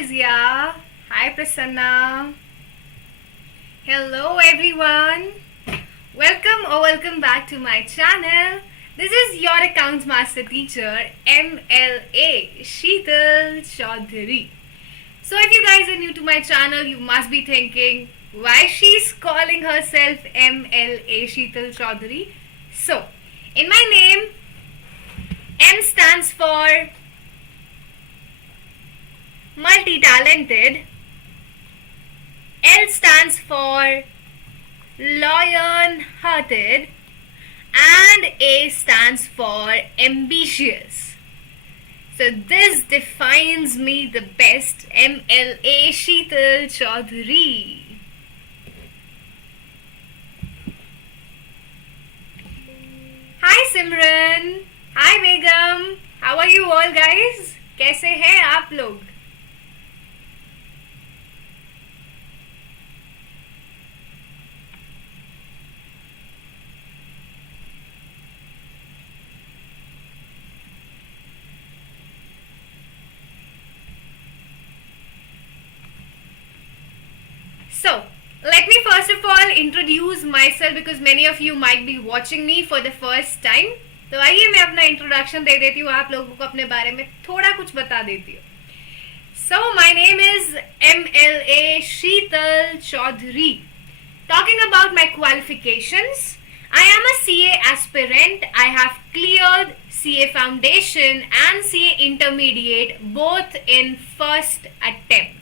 Vizya. Hi Prasanna. Hello everyone. Welcome back to my channel. This is your accounts master teacher MLA Sheetal Choudhary. So if you guys are new to my channel, you must be thinking why she's calling herself MLA Sheetal Choudhary. So in my name, M stands for multi-talented, L stands for lion-hearted, and A stands for ambitious. So this defines me the best, MLA Sheetal Choudhary. Hi Simran, hi Begum, how are you all guys? कैसे हैं आप लोग? So, let me first of all introduce myself because many of you might be watching me for the first time. तो आइए मैं अपना introduction दे देती हूँ, आप लोगों को अपने बारे में थोड़ा कुछ बता देती हूँ. So, my name is MLA Sheetal Choudhary. Talking about my qualifications, I am a CA aspirant. I have cleared CA Foundation and CA Intermediate both in first attempt.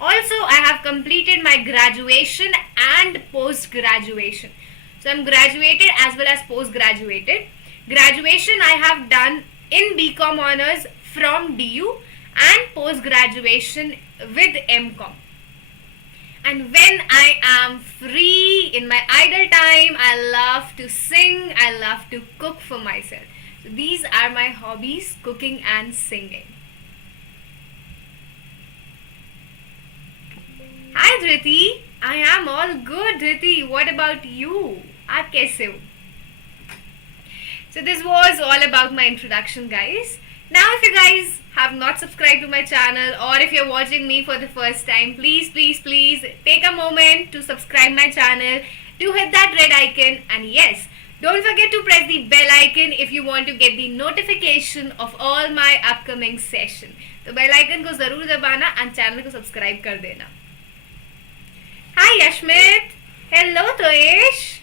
Also, I have completed my graduation and post-graduation. So, I am graduated as well as post-graduated. Graduation I have done in BCom Honours from DU and post-graduation with MCom. And when I am free in my idle time, I love to sing, I love to cook for myself. So, these are my hobbies, cooking and singing. Hi Dhriti, I am all good Dhriti. What about you? आप कैसे हो? So this was all about my introduction guys. Now if you guys have not subscribed to my channel or if you're watching me for the first time, please take a moment to subscribe my channel. Do hit that red icon and yes, don't forget to press the bell icon if you want to get the notification of all my upcoming session. तो bell icon को जरूर दबाना and channel को subscribe कर देना. Hi Yashmit. Hello Toesh.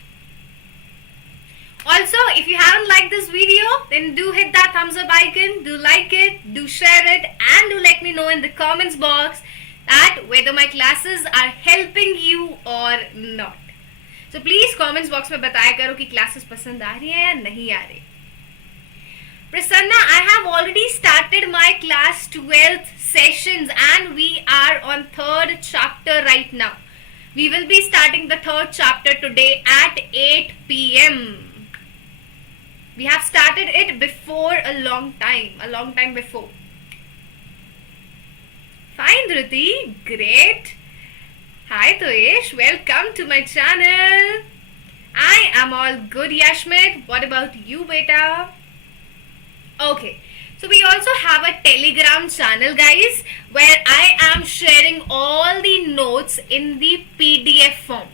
Also, if you haven't liked this video, then do hit that thumbs up icon, do like it, do share it, and do let me know in the comments box that whether my classes are helping you or not. So please comments box में बताया करो कि classes पसंद आ रही है या नहीं आ रही. Prasanna, I have already started my class 12th sessions and we are on 3rd chapter right now. We will be starting the 3rd chapter today at 8 p.m. We have started it before a long time before. Fine Dhriti, great. Hi Toesh, welcome to my channel. I am all good Yashmit. What about you beta? Okay. So we also have a Telegram channel guys where I am sharing all the notes in the PDF form.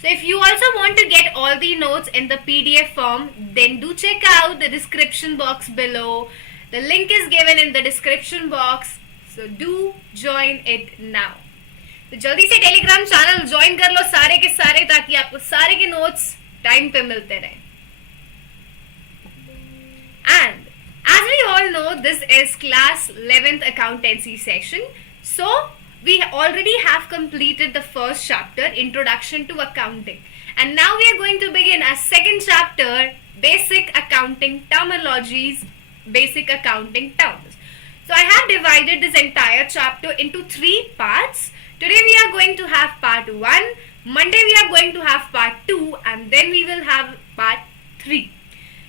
So if you also want to get all the notes in the PDF form, then do check out the description box below. The link is given in the description box. So do join it now. तो जल्दी से Telegram channel join कर लो सारे के सारे ताकि आपको सारे के notes time पे मिलते रहें. And as we all know, this is class 11th accountancy session. So, we already have completed the first chapter, Introduction to Accounting. And now we are going to begin our second chapter, Basic Accounting Terminologies, Basic Accounting Terms. So, I have divided this entire chapter into 3 parts. Today we are going to have part 1, Monday we are going to have part 2 and then we will have part 3.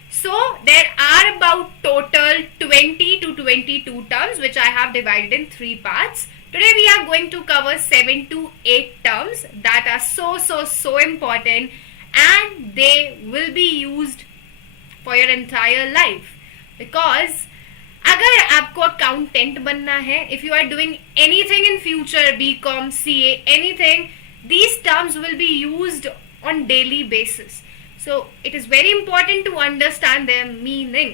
So, there are about total 20 to 22 terms which I have divided in 3 parts. Today we are going to cover 7 to 8 terms that are so important and they will be used for your entire life because अगर आपको accountant बनना है, if you are doing anything in future, BCom, CA, anything, these terms will be used on daily basis, so it is very important to understand their meaning.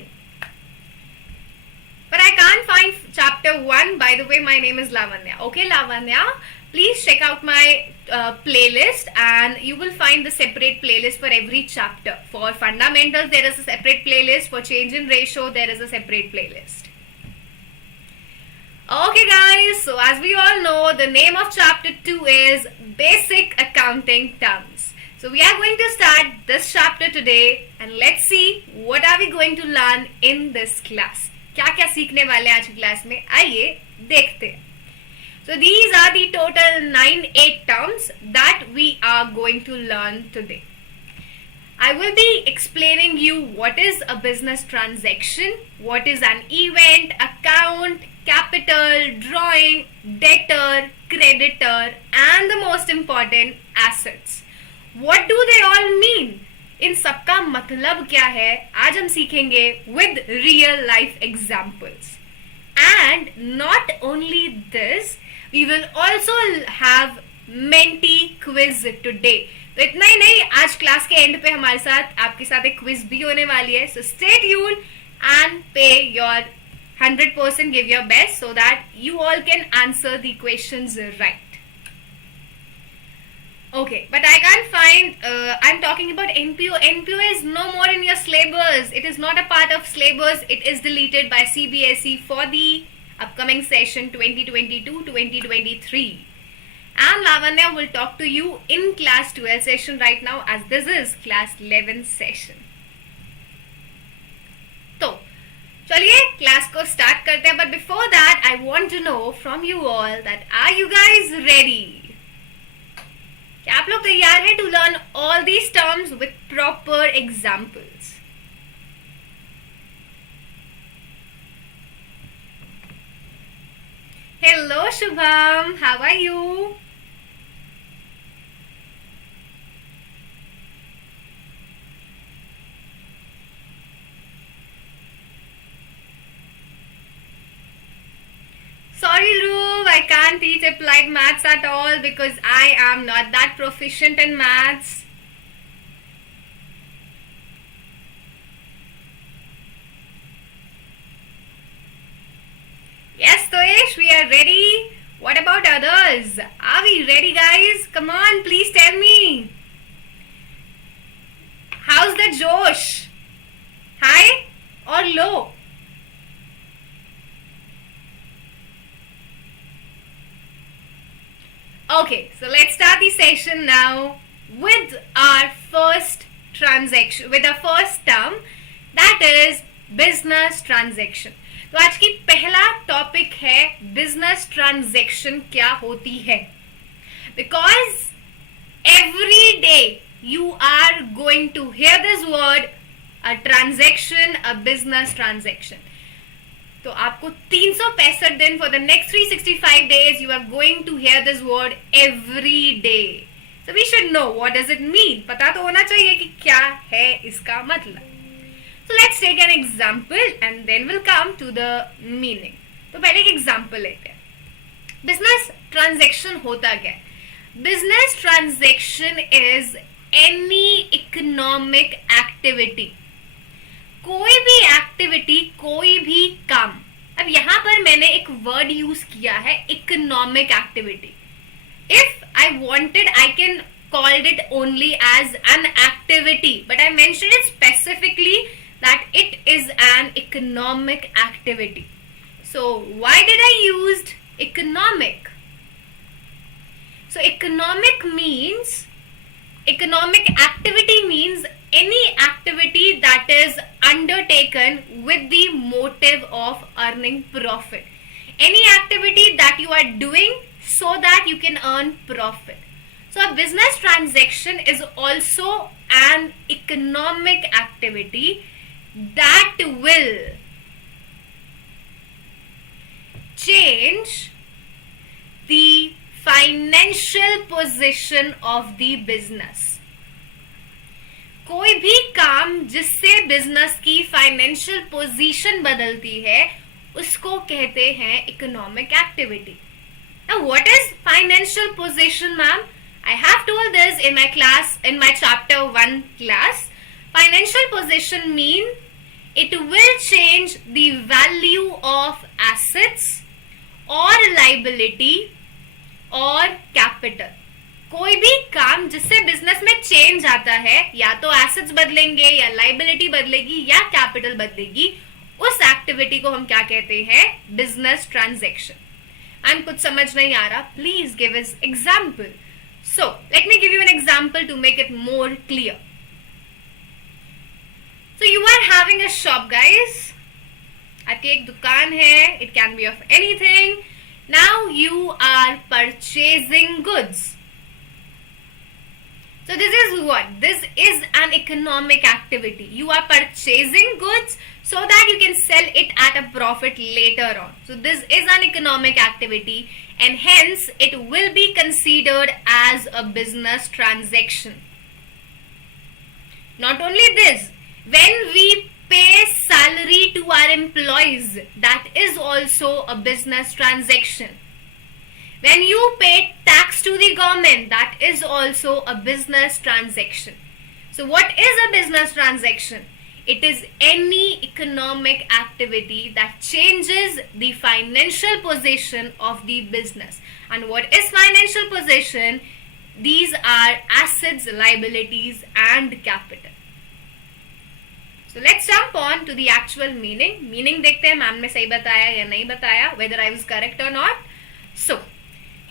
But I can't find chapter 1. By the way, my name is Lavanya. Okay, Lavanya, please check out my playlist, and you will find the separate playlist for every chapter. For fundamentals, there is a separate playlist. For change in ratio, there is a separate playlist. Okay guys, so as we all know, the name of chapter 2 is Basic Accounting Terms. So we are going to start this chapter today, and let's see what are we going to learn in this class. क्या क्या सीखने वाले हैं आज की class में, आइए देखते हैं. So these are the total 9-8 terms that we are going to learn today. I will be explaining you what is a business transaction, what is an event, account, capital, drawing, debtor, creditor, and the most important, assets. What do they all mean? इन सबका मतलब क्या है, आज हम सीखेंगे with real life examples. And not only this, we will also have mentee quiz today. तो इतना ही नहीं, आज क्लास के एंड पे हमारे साथ आपके साथ एक क्विज भी होने वाली है. So stay tuned and pay your 100%, give your best so that you all can answer the questions right. Okay, but I can't find, I'm talking about NPO. NPO is no more in your syllabus. It is not a part of syllabus. It is deleted by cbse for the upcoming session 2022-2023. And Lavanya will talk to you in class 12 session right now, as this is class 11 session. तो चलिए class को start करते हैं. But before that I want to know from you all that are you guys ready? क्या आप लोग तैयार हैं to learn all these terms with proper examples? Hello Shubham, how are you? Sorry Dhruv, I can't teach applied maths at all because I am not that proficient in maths. Yes Toesh, we are ready. What about others? Are we ready guys? Come on, please tell me. How's the Josh? High or low? Okay, so let's start the session now with our first transaction, with our first term, that is business transaction. तो आज की पहला topic है business transaction क्या होती है. Because every day you are going to hear this word, a transaction, a business transaction. तो आपको 365 दिन for the next 365 days you are going to hear this word every day. So we should know what does it mean. पता तो होना चाहिए कि क्या है इसका मतलब. So let's take an example and then we'll come to the meaning. तो पहले एक एग्जाम्पल लेते हैं. बिजनेस ट्रांजेक्शन होता क्या है? Business transaction is any economic activity. कोई भी एक्टिविटी, कोई भी काम. अब यहां पर मैंने एक वर्ड यूज किया है, economic activity. If I wanted I can called it only as an activity, but I mentioned it specifically that it is an economic activity. So why did I used economic? So economic means, economic activity means any activity that is undertaken with the motive of earning profit. Any activity that you are doing so that you can earn profit. So a business transaction is also an economic activity that will change the financial position of the business. कोई भी काम जिससे business की financial position बदलती है, उसको कहते हैं economic activity. Now, what is financial position, ma'am? I have told this in my class, in my chapter 1 class. Financial position mean it will change the value of assets or liability or capital. कोई भी काम जिससे business में change आता है, या तो assets बदलेंगे या लाइबिलिटी बदलेगी या कैपिटल बदलेगी, उस एक्टिविटी को हम क्या कहते हैं? Business transaction. एंड कुछ समझ नहीं आ रहा, please give us example. So let me give you an example to make it more clear. So you are having a shop guys. आपकी एक दुकान है, it can be of anything. Now you are purchasing goods. So this is what? This is an economic activity. You are purchasing goods so that you can sell it at a profit later on. So this is an economic activity and hence it will be considered as a business transaction. Not only this, when we pay salary to our employees, that is also a business transaction. When you pay tax to the government, that is also a business transaction. So what is a business transaction? It is any economic activity that changes the financial position of the business. And what is financial position? These are assets, liabilities and capital. So let's jump on to the actual meaning. Meaning देखते हैं ma'am ने सही बताया या नहीं बताया, whether I was correct or not. So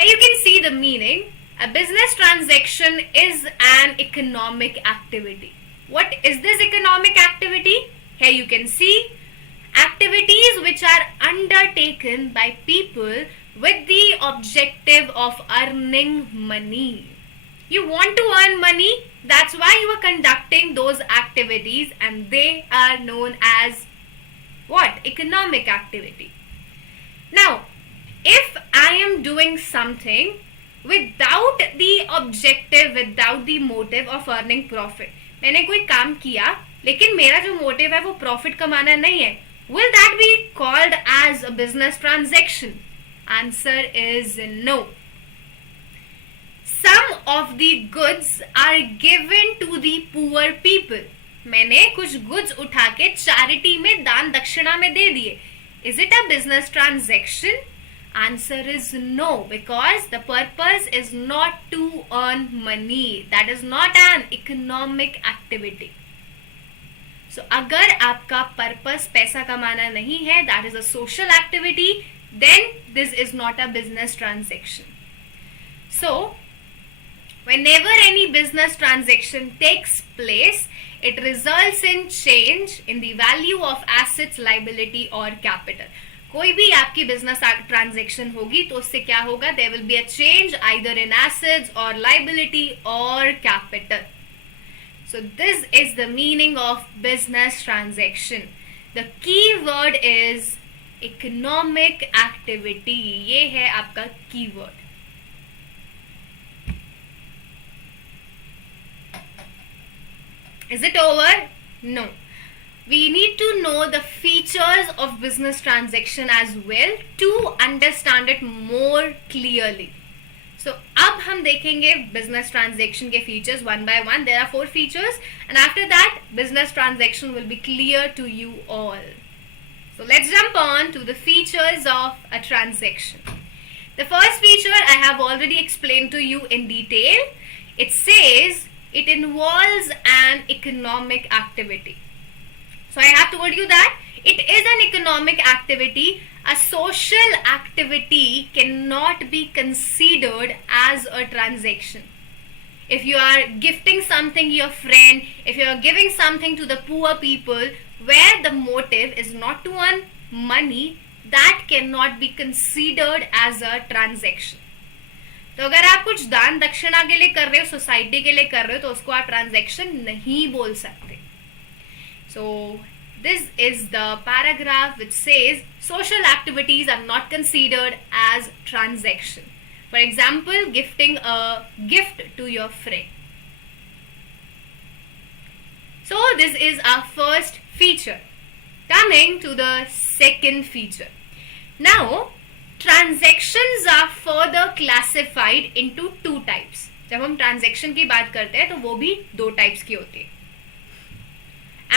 here you can see the meaning. A business transaction is an economic activity. What is this economic activity? Here you can see activities which are undertaken by people with the objective of earning money. You want to earn money, that's why you are conducting those activities and they are known as what? Economic activity. Now, if I am doing something without the objective, without the motive of earning profit, मैंने कोई काम किया लेकिन मेरा जो motive है वो profit कमाना नहीं है, will that be called as a business transaction? Answer is no. Some of the goods are given to the poor people. मैंने कुछ goods उठा के चैरिटी में दान दक्षिणा में दे दिए. Is it a business transaction? Answer is no, because the purpose is not to earn money. That is not an economic activity. So अगर आपका purpose पैसा कमाना नहीं है, that is a social activity, then this is not a business transaction. So whenever any business transaction takes place, it results in change in the value of assets, liability or capital. कोई भी आपकी business transaction होगी तो उससे क्या होगा? There will be a change either in assets or liability or capital. So this is the meaning of business transaction. The key word is economic activity. ये है आपका key word. Is it over? No. We need to know the features of business transaction as well to understand it more clearly. So अब हम देखेंगे business transaction के features one by one. There are 4 features and after that business transaction will be clear to you all. So let's jump on to the features of a transaction. The first feature I have already explained to you in detail. It says it involves an economic activity. So I have told you that it is an economic activity. A social activity cannot be considered as a transaction. If you are gifting something to your friend, if you are giving something to the poor people where the motive is not to earn money, that cannot be considered as a transaction. तो अगर आप कुछ दान दक्षिणा के लिए कर रहे हो, सोसाइटी के लिए कर रहे हो, तो उसको आप ट्रांजैक्शन नहीं बोल सकते. So this is the paragraph which says social activities are not considered as transaction. For example, gifting a gift to your friend. So this is our first feature. Coming to the second feature. Now, transactions are further classified into two types. जब हम transaction की बात करते हैं तो वो भी दो types की होती है.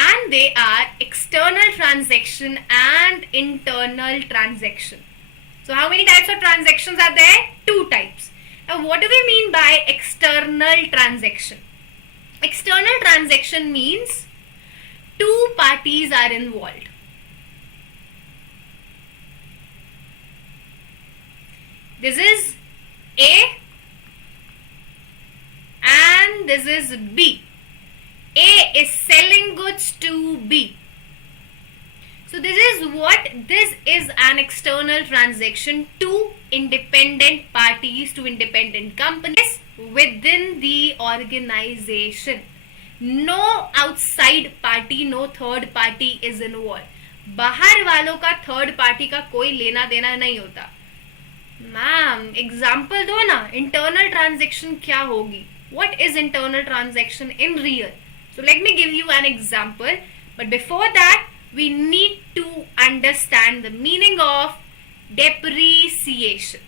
And they are external transaction and internal transaction. So how many types of transactions are there? Two types. Now what do we mean by external transaction? External transaction means two parties are involved. This is A and this is B. A is selling goods to B. So this is an external transaction. Two independent parties, two independent companies within the organization. No outside party, no third party is involved. बाहर वालों का third party का कोई लेना देना नहीं होता. Ma'am example दो ना, internal transaction क्या होगी? What is internal transaction in real? So let me give you an example. But before that, we need to understand the meaning of depreciation.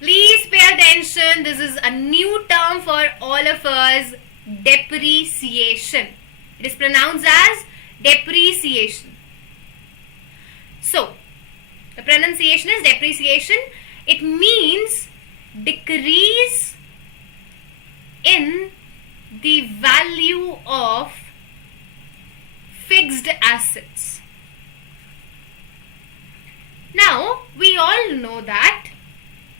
Please pay attention. This is a new term for all of us. Depreciation. It is pronounced as depreciation. So, the pronunciation is depreciation. It means decrease in the value of fixed assets. Now, we all know that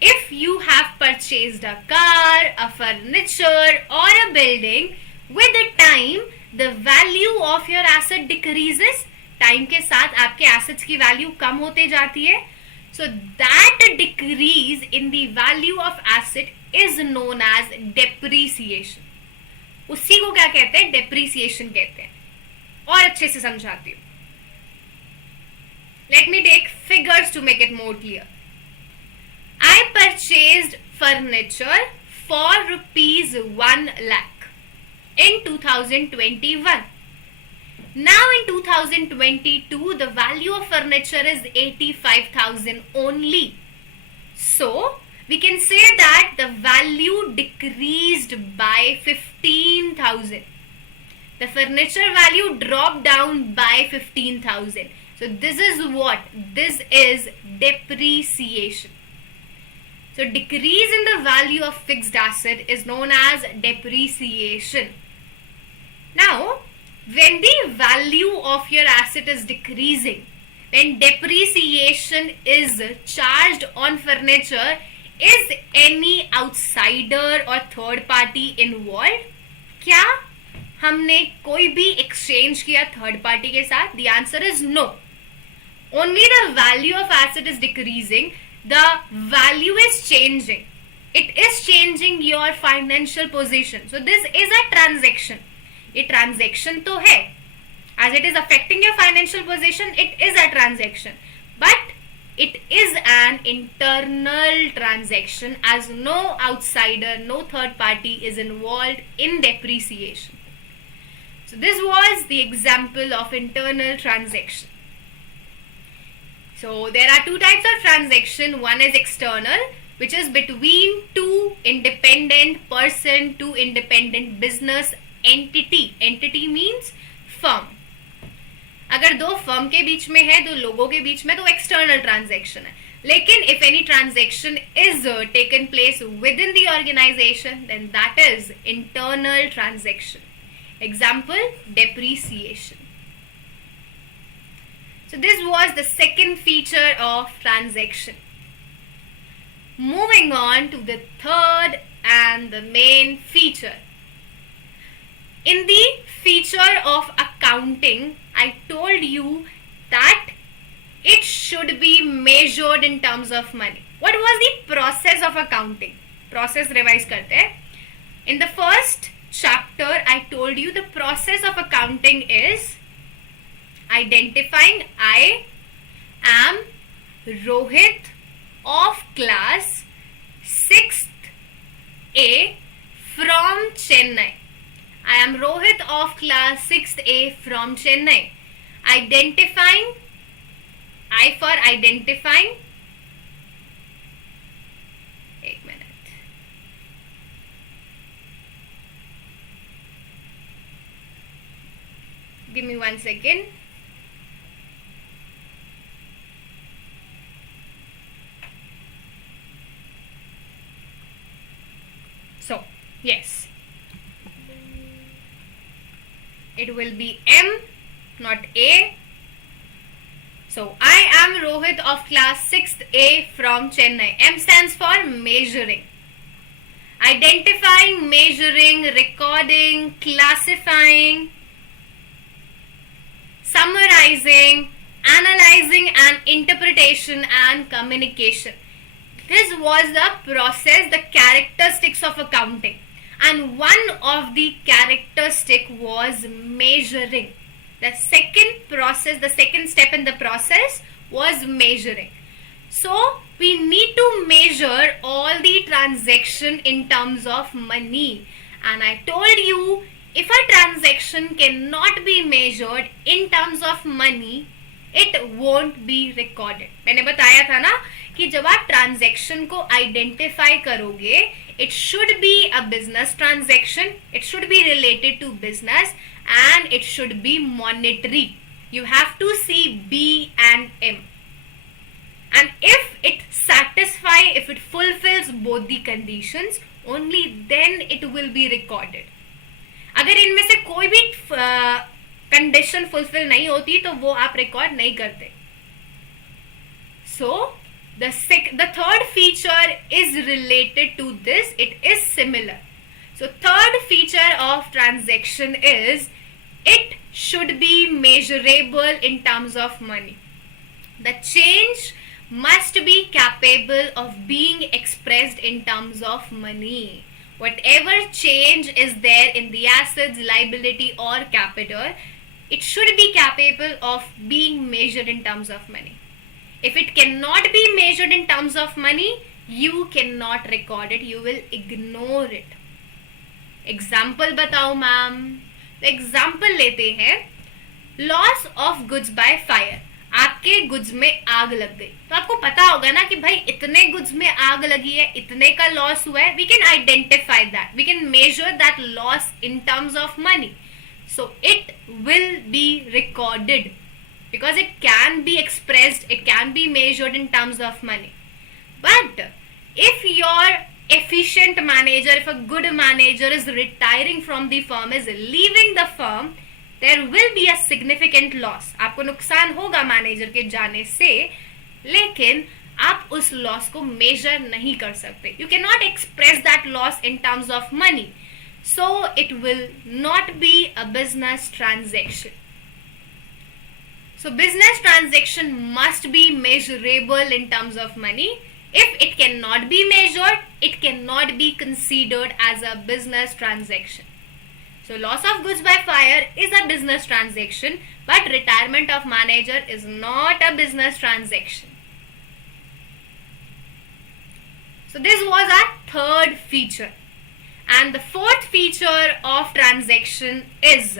if you have purchased a car, a furniture or a building, with the time, the value of your asset decreases. Time के साथ आपके assets की value कम होते जाती है. So that decrease in the value of asset is known as depreciation. उसी को क्या कहते हैं? Depreciation कहते हैं. और अच्छे से समझाती हूँ. Let me take figures to make it more clear. I purchased furniture for rupees 1 lakh in 2021. Now in 2022, the value of furniture is 85,000 only. So, we can say that the value decreased by 15,000. The furniture value dropped down by 15,000. So, this is what? This is depreciation. So, decrease in the value of fixed asset is known as depreciation. Now, when the value of your asset is decreasing, when depreciation is charged on furniture, is any outsider or third party involved? क्या हमने कोई भी exchange किया third party के साथ? The answer is no. Only the value of asset is decreasing. The value is changing. It is changing your financial position. So this is a transaction. ये transaction तो है. As it is affecting your financial position, it is a transaction. But it is an internal transaction as no outsider, no third party is involved in depreciation. So this was the example of internal transaction. So there are two types of transaction. One is external, which is between two independent person, two independent business entity. Entity means firm. अगर दो firm के बीच में है, दो लोगों के बीच में, तो एक्सटर्नल ट्रांजैक्शन है. लेकिन if any transaction is taken place within the organization, then that is internal transaction. Example, depreciation. So this was the second feature of transaction. Moving on to the third and the main feature. In the feature of accounting, I told you that it should be measured in terms of money. What was the process of accounting? Process revise karte hain. In the first chapter, I told you the process of accounting is identifying I am Rohit of class 6th A from Chennai. I am Rohit of class 6th A from Chennai. Identifying, I for identifying, एक minute, give me 1 second. So, yes, it will be M, not A. So, I am Rohit of class 6th A from Chennai. M stands for measuring. Identifying, measuring, recording, classifying, summarizing, analyzing, and interpretation and communication. This was the process, the characteristics of accounting. And one of the characteristic was measuring. The second step in the process was measuring. So, we need to measure all the transaction in terms of money. And I told you, if a transaction cannot be measured in terms of money, it won't be recorded. मैंने बताया था ना कि जब आप transaction को identify करोगे, it should be a business transaction, it should be related to business, and it should be monetary. You have to see B and M. And if it fulfills both the conditions, only then it will be recorded. अगर इनमें से कोई भी condition fulfil नहीं होती तो वो आप रिकॉर्ड नहीं करते. So, the third feature is related to this. It is similar. So, third feature of transaction is it should be measurable in terms of money. The change must be capable of being expressed in terms of money. Whatever change is there in the assets, liability or capital, it should be capable of being measured in terms of money. If it cannot be measured in terms of money, you cannot record it. You will ignore it. Example बताओ ma'am. तो example लेते हैं. Loss of goods by fire. आपके goods में आग लग गई तो आपको पता होगा ना कि भाई इतने गुड्स में आग लगी है, इतने का लॉस हुआ है. We can identify that, we can measure that loss in terms of money. So it will be recorded because it can be expressed, it can be measured in terms of money. But if your efficient manager, if a good manager is retiring from the firm, is leaving the firm, there will be a significant loss. आपको नुकसान होगा manager के जाने से, लेकिन आप उस loss को मेजर नहीं कर सकते. You cannot express that loss in terms of money. So it will not be a business transaction. So business transaction must be measurable in terms of money. If it cannot be measured, it cannot be considered as a business transaction. So loss of goods by fire is a business transaction, but retirement of manager is not a business transaction. So this was our third feature. And the fourth feature of transaction is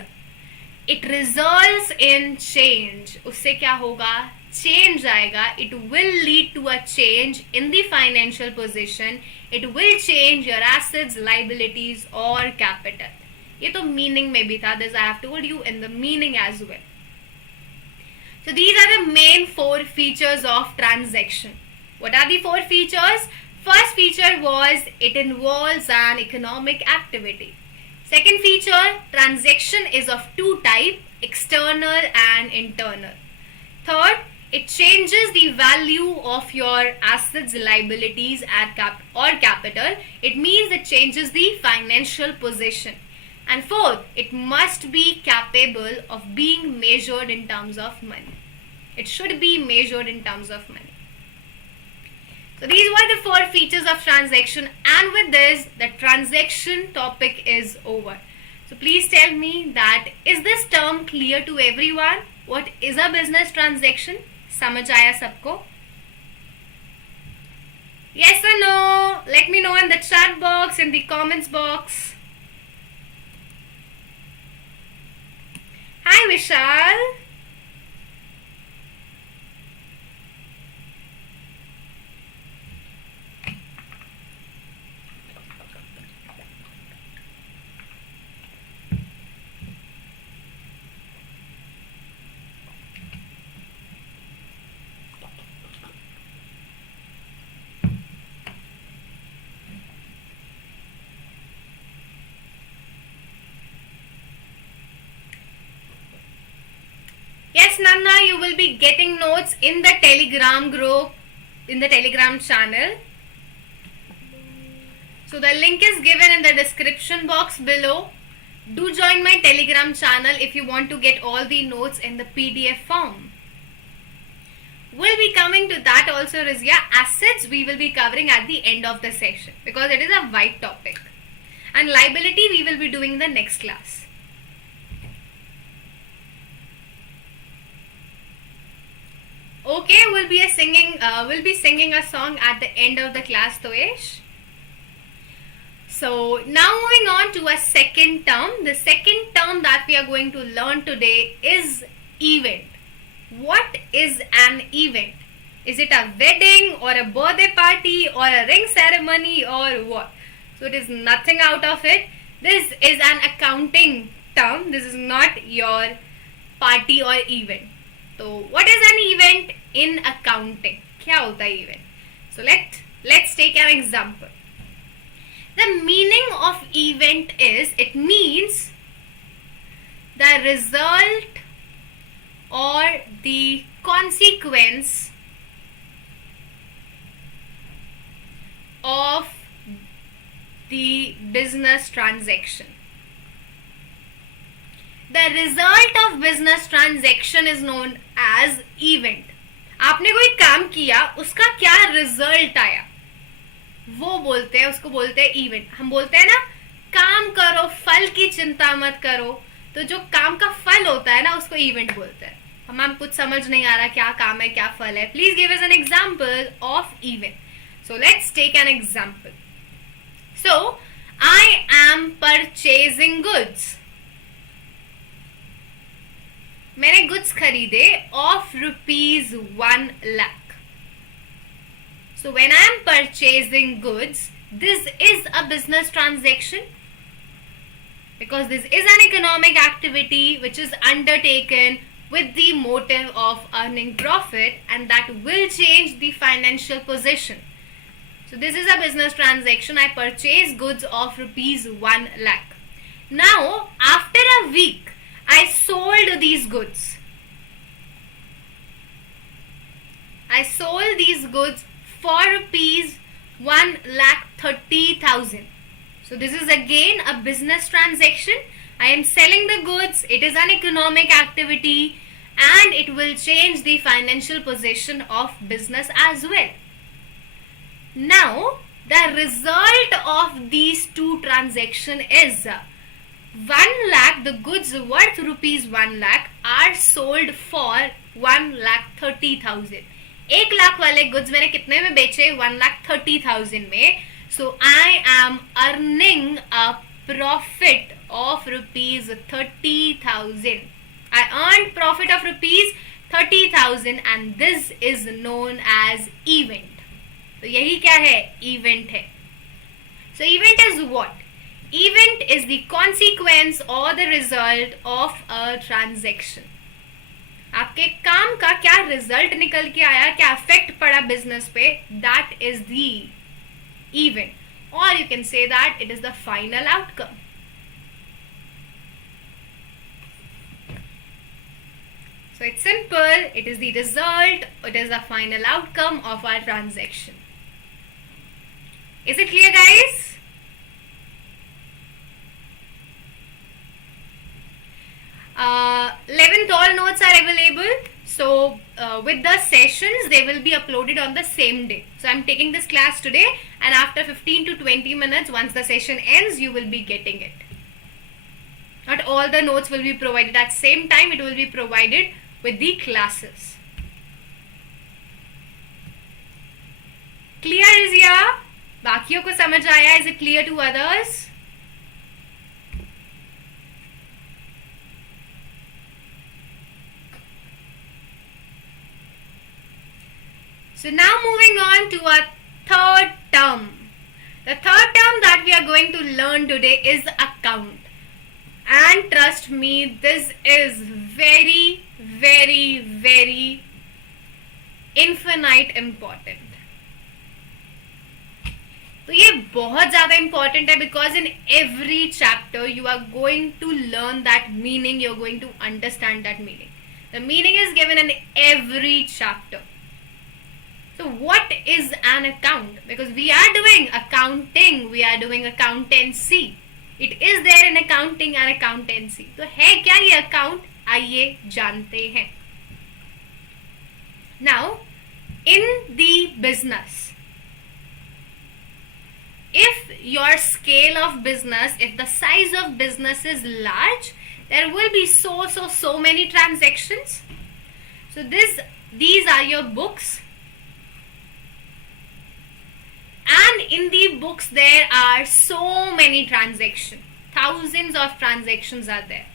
it results in change. उससे क्या होगा? Change आएगा. It will lead to a change in the financial position. It will change your assets, liabilities or capital. ये तो meaning में भी था. This I have told you in the meaning as well. So these are the main four features of transaction. What are the four features? First feature was it involves an economic activity. Second feature, transaction is of two types, external and internal. Third, it changes the value of your assets, liabilities or capital. It means it changes the financial position. And fourth, it must be capable of being measured in terms of money. It should be measured in terms of money. So these were the four features of transaction, and with this the transaction topic is over. So please tell me that is this term clear to everyone? What is a business transaction? समझ आया सबको? Yes or no? Let me know in the chat box, in the comments box. Hi Vishal. Yes, Nanna, you will be getting notes in the Telegram group, in the Telegram channel. So the link is given in the description box below. Do join my Telegram channel if you want to get all the notes in the PDF form. We'll be coming to that also, Rizia. Assets we will be covering at the end of the session because it is a wide topic. And liability we will be doing in the next class. Okay, we'll be singing a song at the end of the class, Toyesh. So now moving on to a second term. The second term that we are going to learn today is event. What is an event? Is it a wedding or a birthday party or a ring ceremony or what? So it is nothing out of it. This is an accounting term. This is not your party or event. So what is an event in accounting? क्या होता है event? So let's take an example. The meaning of event is, it means the result or the consequence of the business transaction. The result of business transaction is known as event. आपने कोई काम किया, उसका क्या result आया, वो बोलते हैं, उसको बोलते हैं इवेंट. हम बोलते हैं ना, काम करो फल की चिंता मत करो, तो जो काम का फल होता है ना उसको इवेंट बोलते हैं. हम कुछ समझ नहीं आ रहा क्या काम है क्या फल है. Please give us an example of event. So let's take an example. So I am purchasing goods. मैंने गुड्स खरीदे of ₹1 lakh. So when I am purchasing goods, this is a business transaction because this is an economic activity which is undertaken with the motive of earning profit, and that will change the financial position. So this is a business transaction. I purchase goods of ₹1 lakh. Now after a week, I sold these goods. I sold these goods for ₹1,30,000. So this is again a business transaction. I am selling the goods. It is an economic activity and it will change the financial position of business as well. Now the result of these two transactions is 1 lakh, the goods worth ₹1 lakh are sold for 1,30,000. 1 lakh वाले goods मैंने कितने में बेचे? 1,30,000 में. So I am earning a profit of ₹30,000. I earned profit of ₹30,000 and this is known as event. तो यही क्या है? Event है. So event is what? Event is the consequence or the result of a transaction. आपके काम का क्या result निकल के आया, क्या इफेक्ट पड़ा बिजनेस पे, दैट इज द इवेंट. और you can say that it is the final outcome. So it's simple. It is the result. It is the final outcome of our transaction. Is it clear, guys? 11th all notes are available. So with the sessions, they will be uploaded on the same day. So I'm taking this class today, and after 15 to 20 minutes, once the session ends, you will be getting it. Not all the notes will be provided at same time. It will be provided with the classes. Clear is ya? बाकियों को समझ आया? Is it clear to others? So now moving on to our third term. The third term that we are going to learn today is account. And trust me, this is very, very, very infinite important. तो ये बहुत ज़्यादा important है because in every chapter you are going to learn that meaning, you are going to understand that meaning. The meaning is given in every chapter. So what is an account? Because we are doing accounting, we are doing accountancy. It is there in accounting and accountancy. तो है क्या ये account? आइए जानते हैं. Now, in the business, if your scale of business, if the size of business is large, there will be so many transactions. So these are your books, and in the books there are so many transactions. Thousands of transactions are there.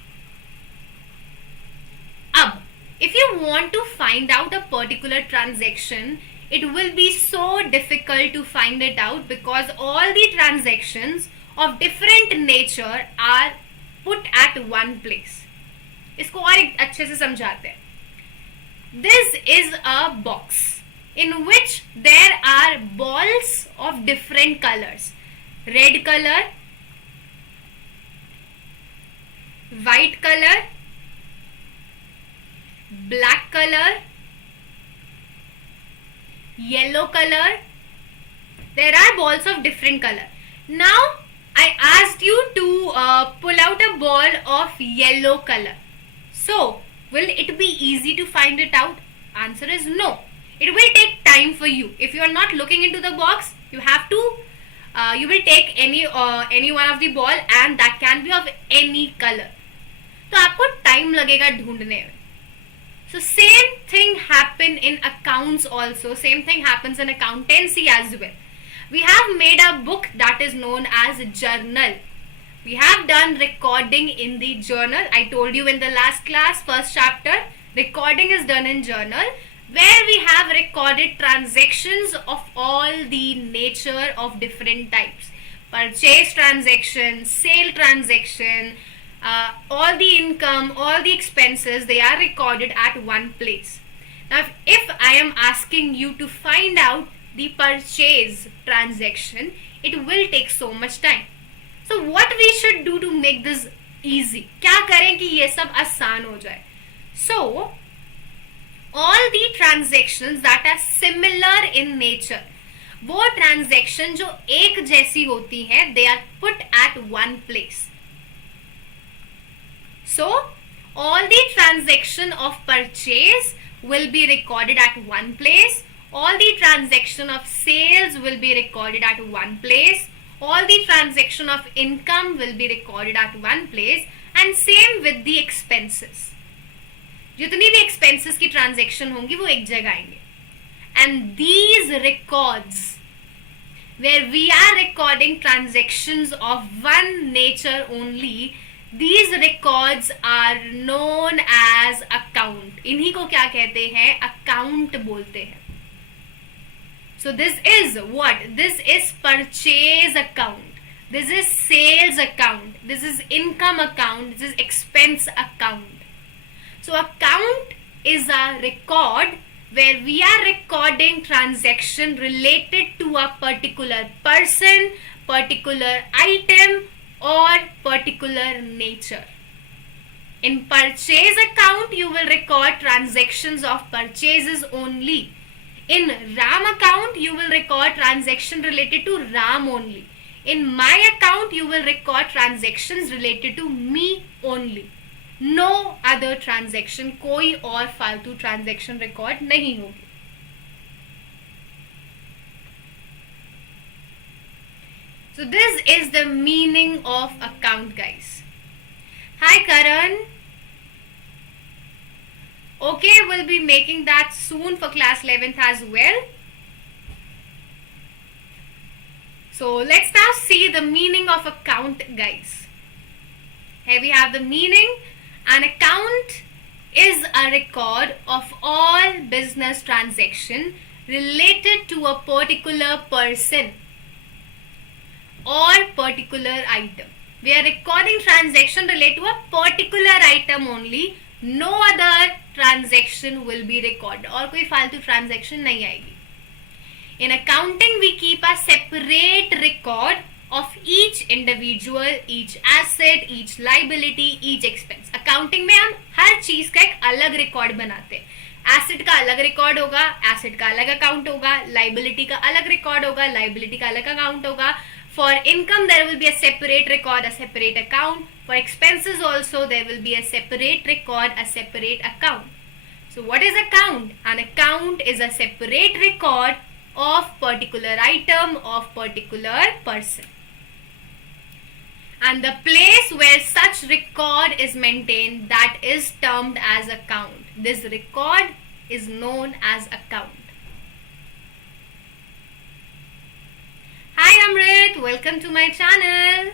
Ab, if you want to find out a particular transaction, it will be so difficult to find it out because all the transactions of different nature are put at one place. इसको और एक अच्छे से समझाते हैं. This is a box in which there are balls of different colors. Red color, white color, black color, yellow color. There are balls of different color. Now I asked you to pull out a ball of yellow color. So will it be easy to find it out? Answer is no. It will take time for you. If you are not looking into the box, you have to you will take any one of the ball, and that can be of any color. तो आपको time लगेगा ढूंढने में. So same thing happen in accounts also. Same thing happens in accountancy as well. We have made a book that is known as journal. We have done recording in the journal. I told you in the last class, first chapter, recording is done in journal, where we have recorded transactions of all the nature of different types. Purchase transaction, sale transaction, all the income, all the expenses, they are recorded at one place. Now, if I am asking you to find out the purchase transaction, it will take so much time. So what we should do to make this easy? क्या करें कि ये सब आसान हो जाए? So all the transactions that are similar in nature, वो transaction जो एक जैसी होती हैं, they are put at one place. So all the transaction of purchase will be recorded at one place. All the transaction of sales will be recorded at one place. All the transaction of income will be recorded at one place. And same with the expenses. जितनी भी expenses की transaction होंगी वो एक जगह आएंगे. And these records, where we are recording transactions of one nature only, these records are known as account. इन्हीं को क्या कहते हैं? Account बोलते हैं. So this is what? This is purchase account. This is sales account. This is income account. This is expense account. So account is a record where we are recording transaction related to a particular person, particular item, or particular nature. In purchase account, you will record transactions of purchases only. In RAM account, you will record transaction related to RAM only. In my account, you will record transactions related to me only. No other transaction, कोई और फालतू transaction record नहीं होगी. So this is the meaning of account, guys. Hi Karan. Okay, we'll be making that soon for class 11th as well. So let's now see the meaning of account, guys. Here we have the meaning. An account is a record of all business transaction related to a particular person or particular item. We are recording transaction related to a particular item only. No other transaction will be recorded. और कोई फालतू transaction नहीं आएगी. In accounting, we keep a separate record of each individual, each asset, each liability, each expense. Accounting में हम हर चीज का एक अलग रिकॉर्ड बनाते हैं. एसेट का अलग रिकॉर्ड होगा, एसेट का अलग अकाउंट होगा, लाइबिलिटी का अलग रिकॉर्ड होगा, लाइबिलिटी का अलग अकाउंट होगा. For income there will be a separate record, a separate account. For expenses also there will be a separate record, a separate account. So what is account? An account is a separate record of particular item of particular person. And the place where such record is maintained, that is termed as account. This record is known as account. Hi Amrit, welcome to my channel.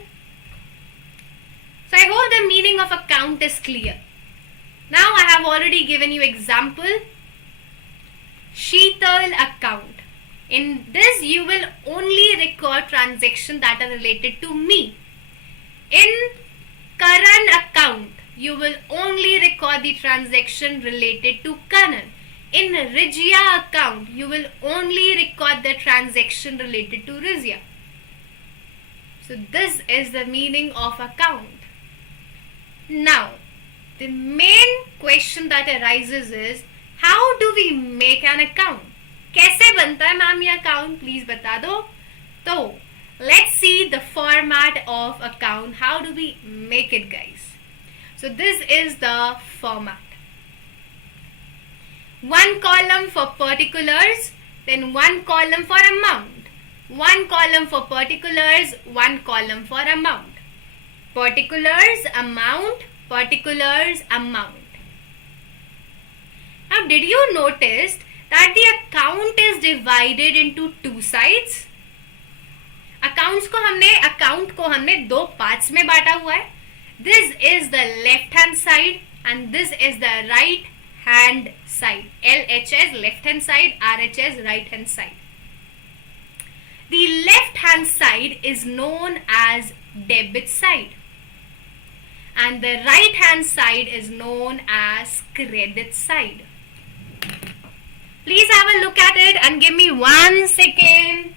So I hope the meaning of account is clear. Now I have already given you example. Sheetal account. In this you will only record transactions that are related to me. In Karan account, you will only record the transaction related to Karan. In Rijya account, you will only record the transaction related to Rijya. So this is the meaning of account. Now, the main question that arises is, how do we make an account? कैसे बनता है ma'am ये account? Please बता दो. तो let's see the format of account. How do we make it, guys? So this is the format. One column for particulars, then one column for amount. One column for particulars, one column for amount. Particulars, amount, particulars, amount. Now, did you notice that the account is divided into two sides? account को हमने दो parts में बांटा हुआ है. This is the left hand side and this is the right hand side. LHS left hand side, RHS right hand side. The left hand side is known as debit side. And the right hand side is known as credit side. Please have a look at it and give me 1 second.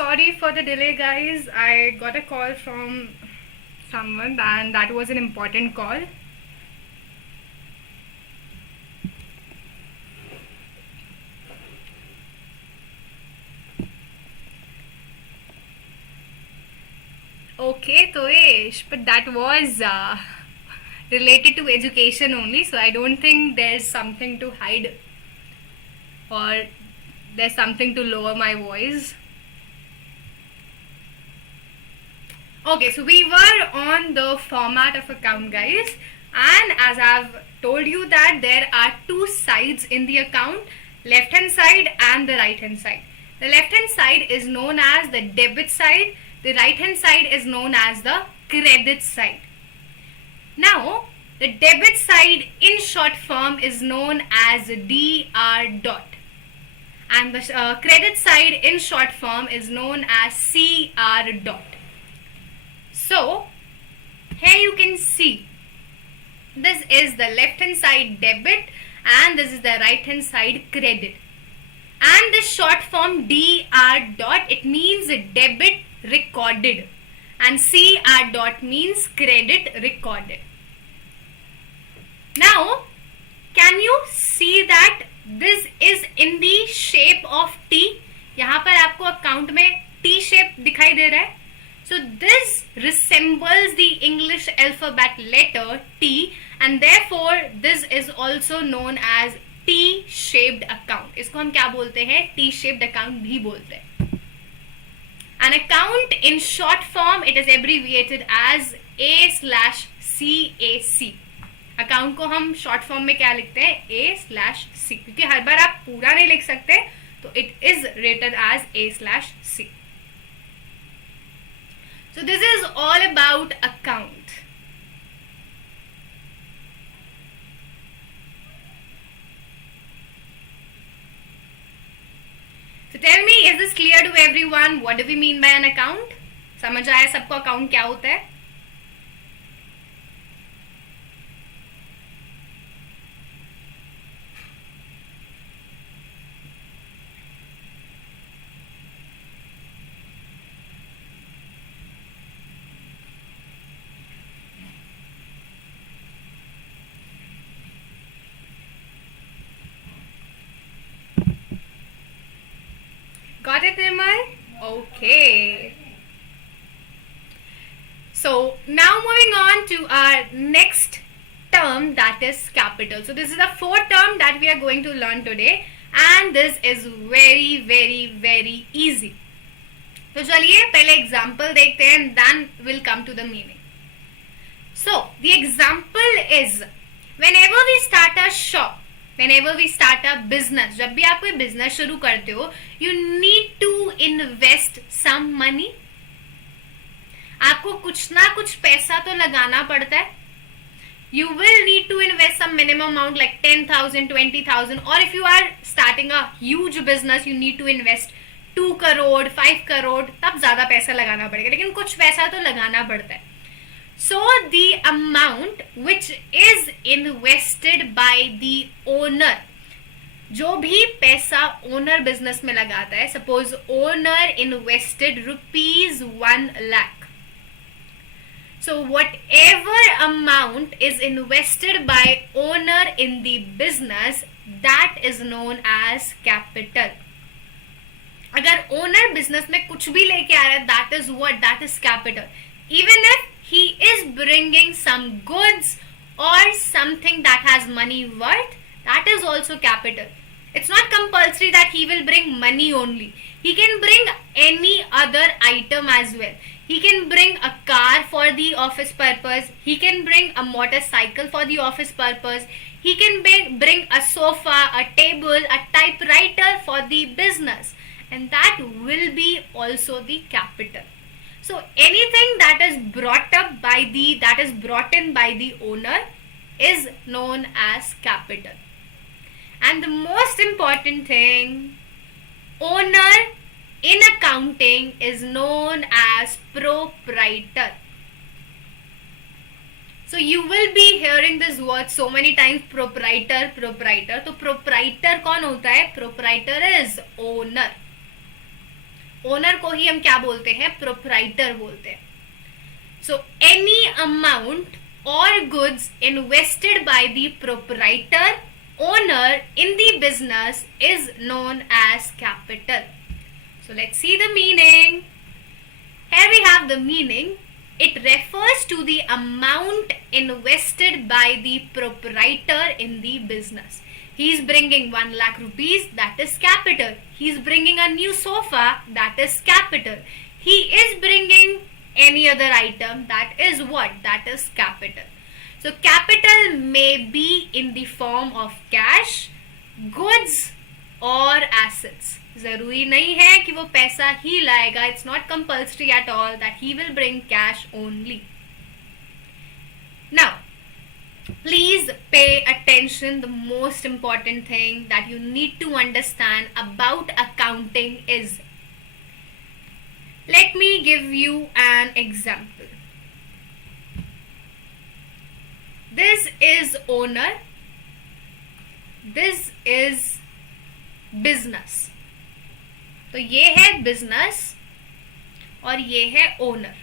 sorry for the delay, guys. I got a call from someone and that was an important call. Okay, Toesh, but that was related to education only, so I don't think there's something to hide or there's something to lower my voice. Okay, so we were on the format of account, guys, and as I've told you that there are two sides in the account, left hand side and the right hand side. The left hand side is known as the debit side, the right hand side is known as the credit side. Now, the debit side in short form is known as DR dot, and the credit side in short form is known as CR dot. So, here you can see this is the left hand side debit and this is the right hand side credit. And the short form DR dot, it means debit recorded, and CR dot means credit recorded. Now, can you see that this is in the shape of T? यहाँ पर आपको account में T shape दिखाई दे रहा है. So this resembles the English alphabet letter T, and therefore this is also known as T-shaped account. इसको हम क्या बोलते हैं? T-shaped account भी बोलते हैं. An account in short form, it is abbreviated as A/CAC. Account को हम शॉर्ट फॉर्म में क्या लिखते हैं? A/C, क्योंकि हर बार आप पूरा नहीं लिख सकते, तो it is rated as A/C. So this is all about account. So tell me, is this clear to everyone? What do we mean by an account? समझ आया सबको अकाउंट क्या होता है? Got it, Nirmal? Okay. So now moving on to our next term, that is capital. So this is the fourth term that we are going to learn today, and this is very easy. तो चलिए पहले example देखते हैं, then we'll come to the meaning. So the example is, whenever we start a shop, whenever we start a business, जब भी आप कोई business शुरू करते हो, you need to invest some money. आपको कुछ ना कुछ पैसा तो लगाना पड़ता है. You will need to invest some minimum amount like 10,000, 20,000, or if you are starting a huge business, you need to invest 2 crore, 5 crore, तब ज्यादा पैसा लगाना पड़ेगा, लेकिन कुछ पैसा तो लगाना पड़ता है. So the amount which is invested by the owner, जो भी पैसा ओनर बिजनेस में लगाता है, suppose owner invested ₹1 lakh. So whatever amount is invested by owner in the business, that is known as capital. अगर ओनर बिजनेस में कुछ भी लेके आ रहा है, that is what? That is capital. Even if he is bringing some goods or something that has money worth, that is also capital. It's not compulsory that he will bring money only. He can bring any other item as well. He can bring a car for the office purpose. He can bring a motorcycle for the office purpose. He can bring a sofa, a table, a typewriter for the business. And that will be also the capital. So anything that is brought in by the owner is known as capital. And the most important thing, owner in accounting is known as proprietor. So you will be hearing this word so many times, proprietor. तो proprietor कौन होता है? Proprietor is owner. Owner को ही हम क्या बोलते हैं, proprietor बोलते हैं. So any amount or goods invested by the proprietor owner in the business is known as capital. So let's see the meaning. Here we have the meaning. It refers to the amount invested by the proprietor in the business. He is bringing 1 lakh rupees, that is capital. He is bringing a new sofa, that is capital. He is bringing any other item, that is what? That is capital. So capital may be in the form of cash, goods or assets. जरूरी नहीं है कि वो पैसा ही लाएगा. It's not compulsory at all that he will bring cash only. Now, please pay attention. The most important thing that you need to understand about accounting is, let me give you an example. This is owner. This is business. तो ये है business और ये है owner.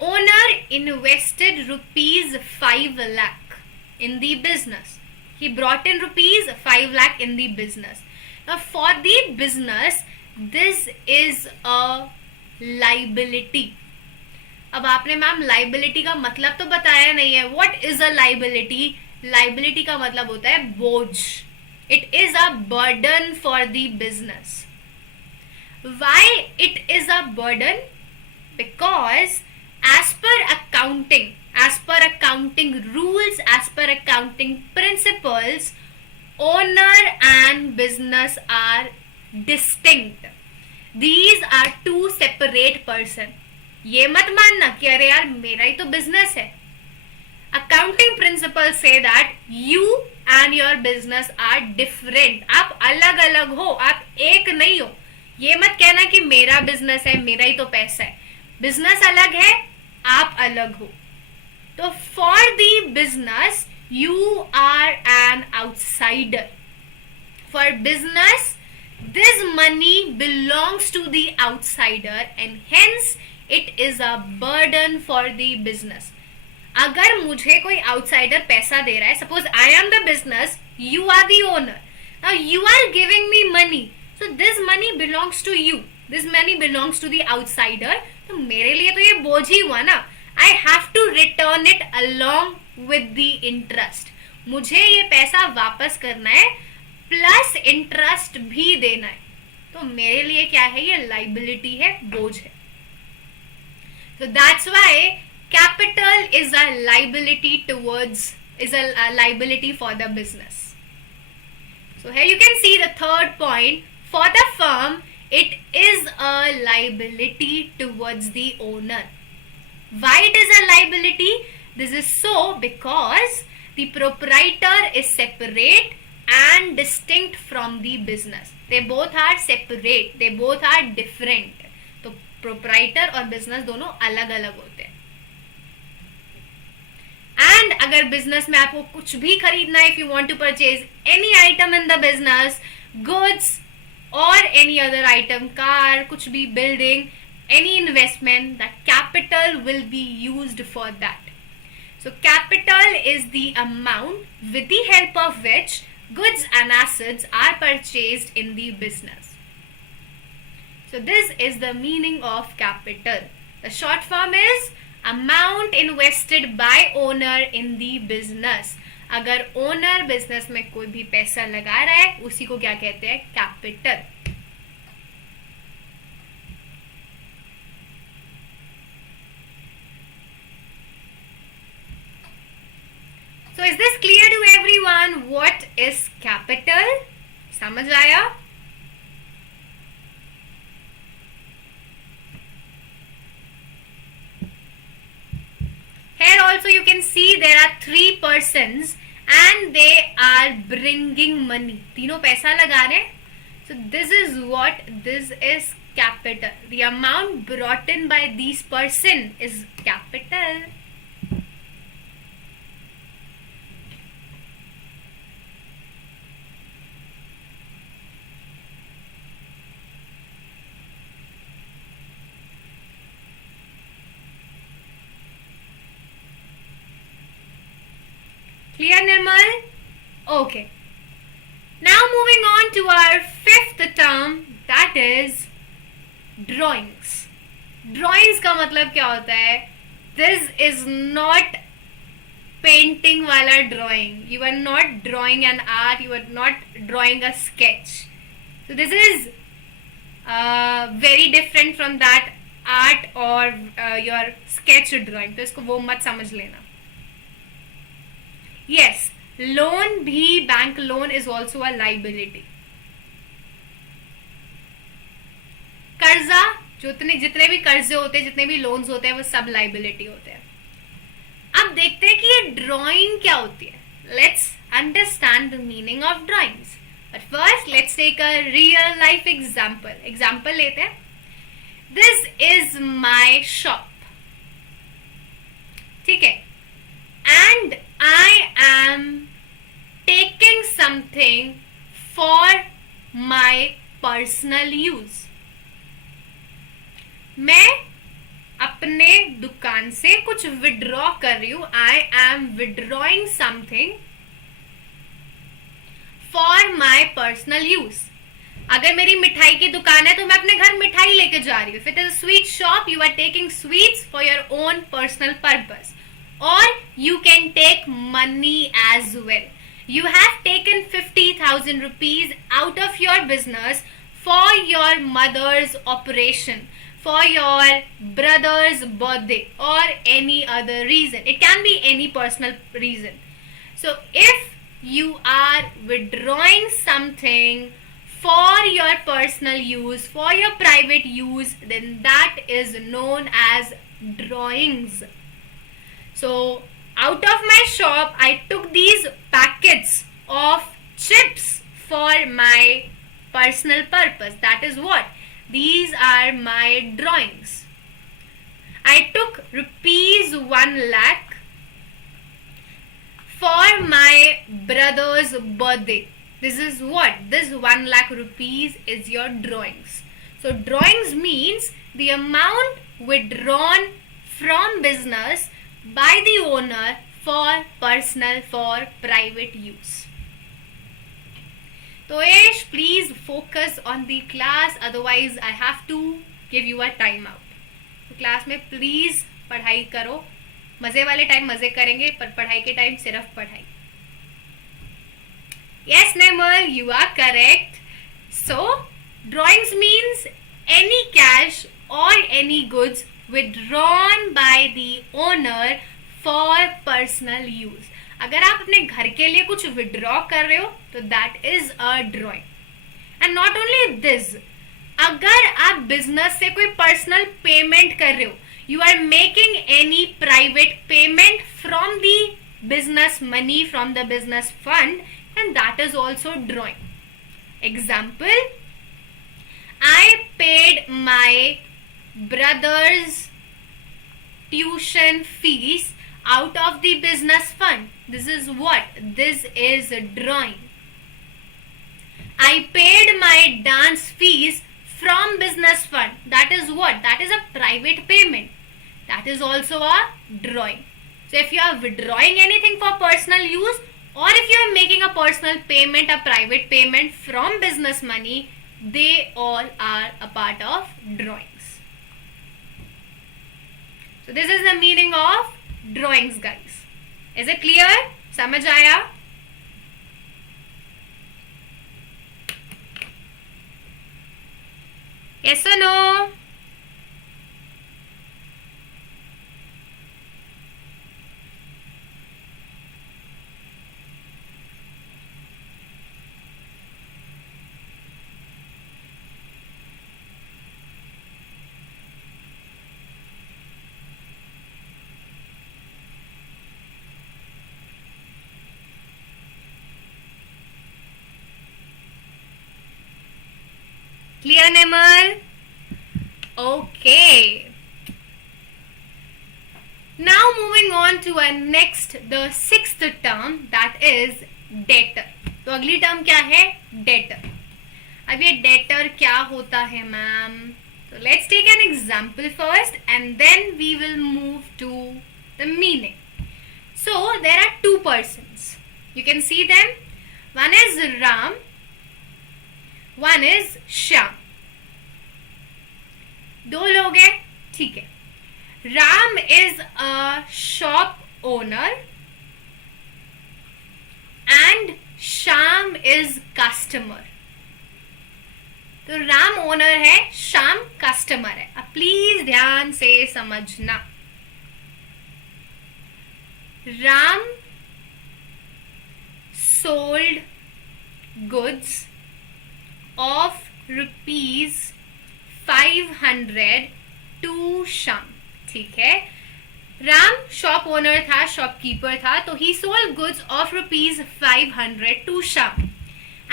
Owner invested ₹5 lakh in the business. He brought in ₹5 lakh in the business. Now for the business, this is a liability. अब आपने ma'am liability का मतलब तो बताया नहीं है. What is a liability? Liability का मतलब होता है बोझ. It is a burden for the business. Why it is a burden? Because as per accounting rules, as per accounting principles, owner and business are distinct. These are two separate person. ये मत मानना कि अरे यार मेरा ही तो business है. Accounting principles say that you and your business are different. आप अलग अलग हो, आप एक नहीं हो. ये मत कहना कि मेरा बिजनेस है, मेरा ही तो पैसा है. बिजनेस अलग है, आप अलग हो. तो for the business you are an outsider. For business, this money belongs to the outsider and hence it is a burden for the business. अगर मुझे कोई आउटसाइडर पैसा दे रहा है, suppose I am the business, you are the owner, now you are giving me money, so this money belongs to you, this money belongs to the outsider. तो मेरे लिए तो ये बोझ ही हुआ ना. I have to return it along with the interest. मुझे ये पैसा वापस करना है प्लस इंटरेस्ट भी देना है. तो मेरे लिए क्या है, ये लाइबिलिटी है, बोझ है. So that's why capital is a liability for the business. So here you can see the third point. For the firm, it is a liability towards the owner. Why it is a liability? This is so because the proprietor is separate and distinct from the business. They both are separate. They both are different. तो proprietor और business दोनों अलग अलग होते हैं. And अगर business में आपको कुछ भी खरीदना है, if you want to purchase any item in the business, goods or any other item, car, कुछ भी, building, any investment, that capital will be used for that. So capital is the amount with the help of which goods and assets are purchased in the business. So this is the meaning of capital. The short form is amount invested by owner in the business. अगर owner business में कोई भी पैसा लगा रहा है, उसी को क्या कहते हैं, capital. So is this clear to everyone what is capital? समझ आया? Here also you can see there are 3 persons and they are bringing money. तीनों पैसा लगा रहे हैं. So this is capital. The amount brought in by these person is capital. Clear, Nirmal? Okay. Now moving on to our fifth term, that is drawings. Drawings का मतलब क्या होता है? This is not painting वाला drawing. You are not drawing an art. You are not drawing a sketch. So this is very different from that art or your sketch drawing. तो इसको वो मत समझ लेना. Yes, loan भी, bank loan is also a liability. कर्जा, जितने भी कर्जे होते हैं, जितने भी लोन्स होते हैं, वो सब लाइबिलिटी होते हैं. अब देखते हैं कि ये ड्राइंग क्या होती है. Let's understand the meaning of drawings. But first let's take a real life example लेते हैं. This is my shop. ठीक है. And I am taking something for my personal use. मैं अपने दुकान से कुछ विड्रॉ कर रही हूं. I am withdrawing something for my personal use. अगर मेरी मिठाई की दुकान है तो मैं अपने घर मिठाई लेके जा रही हूँ. If it is a sweet shop, you are taking sweets for your own personal purpose. और you can take money as well. You have taken 50,000 rupees out of your business for your mother's operation, for your brother's birthday, or any other reason. It can be any personal reason. So if you are withdrawing something for your personal use, for your private use, then that is known as drawings. So out of my shop, I took these packets of chips for my personal purpose. That is what? These are my drawings. I took rupees 1 lakh for my brother's birthday. This is what? This 1 lakh rupees is your drawings. So drawings means the amount withdrawn from business by the owner for personal, for private use. Toyesh, please focus on the class, otherwise I have to give you a time out. तो class में please पढ़ाई करो. मजे वाले time मजे करेंगे, पर पढ़ाई के टाइम सिर्फ पढ़ाई. Yes, Nirmal, you are correct. So, drawings means any cash or any goods withdrawn by the owner for personal use. अगर आप अपने घर के लिए कुछ विड्रॉ कर रहे हो तो that is a drawing. And not only this, अगर आप बिजनेस से कोई पर्सनल पेमेंट कर रहे हो, you are making any private payment from the business money, from the business fund, and that is also drawing. Example, I paid my brother's tuition fees out of the business fund. This is what? This is a drawing. I paid my dance fees from business fund. That is what? That is a private payment. That is also a drawing. So if you are withdrawing anything for personal use, or if you are making a personal payment, a private payment from business money, they all are a part of drawings. So this is the meaning of drawings, guys. Is it clear? समझ आया? Yes or no? Clear, Nirmal? Okay. Now moving on to our next, the sixth term, that is debtor. तो अगली term क्या है? Debtor. अब ये debtor क्या होता है ma'am? So let's take an example first and then we will move to the meaning. So there are two persons. You can see them. One is Ram, one is Shyam. दो लोग हैं, ठीक है. Ram is a shop owner and Shyam is customer. तो Ram owner है, Shyam customer है. अब please ध्यान से समझना. Ram sold goods of ₹500 to Shyam. ठीक है. राम शॉप ओनर था, शॉपकीपर था, तो he sold goods of ₹500 to Shyam.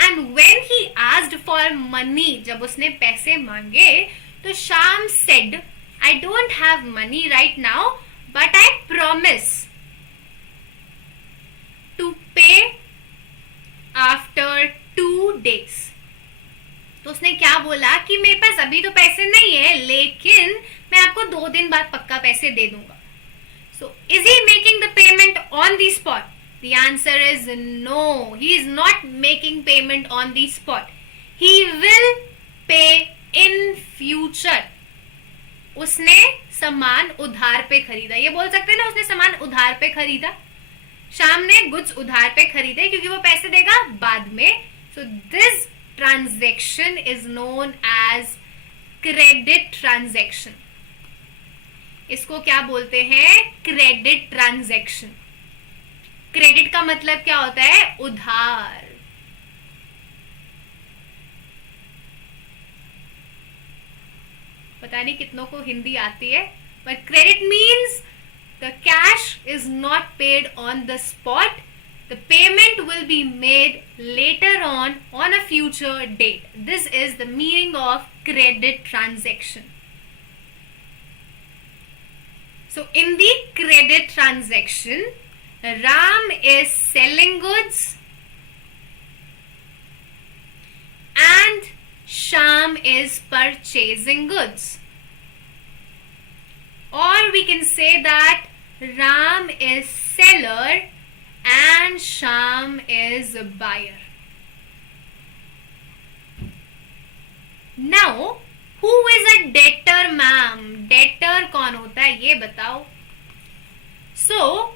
And when he asked for money, जब उसने पैसे मांगे, तो Shyam said, I don't have money right now, but I promise to pay after 2 days. तो उसने क्या बोला कि मेरे पास अभी तो पैसे नहीं है, लेकिन मैं आपको 2 दिन बाद पक्का पैसे दे दूंगा. So, is he making the payment on the spot? The answer is no. He is not making payment on the spot. He will pay in future. उसने सामान उधार पे खरीदा. ये बोल सकते हैं ना, उसने सामान उधार पे खरीदा. श्याम ने गुड्स उधार पे खरीदे क्योंकि वो पैसे देगा बाद में. So this transaction is known as credit transaction. इसको क्या बोलते हैं? Credit transaction. क्रेडिट का मतलब क्या होता है? उधार. पता नहीं कितनों को हिंदी आती है, but credit means the cash is not paid on the spot. The payment will be made later on a future date. This is the meaning of credit transaction. So in the credit transaction, Ram is selling goods and Shyam is purchasing goods. Or we can say that Ram is seller and Shyam is a buyer. Now, who is a debtor, ma'am? Debtor कौन होता है ये बताओ. So,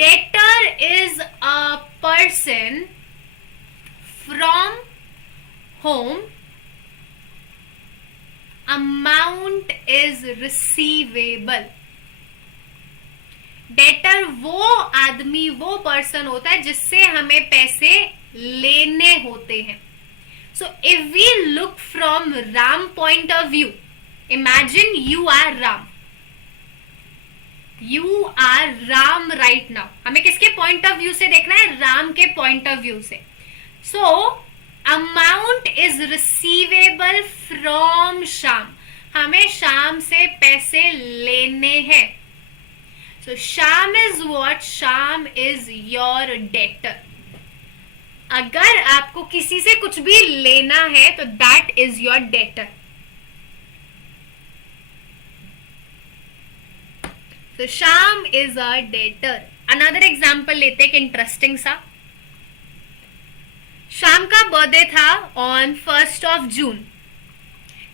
debtor is a person from whom amount is receivable. Debtor वो आदमी, वो person होता है जिससे हमें पैसे लेने होते हैं. So if we look from Ram point of view, imagine you are Ram. You are Ram right now. हमें किसके point of view से देखना है? राम के point of view से. So amount is receivable from Shyam. हमें श्याम से पैसे लेने हैं. So Shyam is what? Shyam is your debtor. अगर आपको किसी से कुछ भी लेना है तो that is your debtor. So Shyam is a debtor. Another example लेते हैं, इंटरेस्टिंग सा. Shyam का बर्थडे था on 1st of June.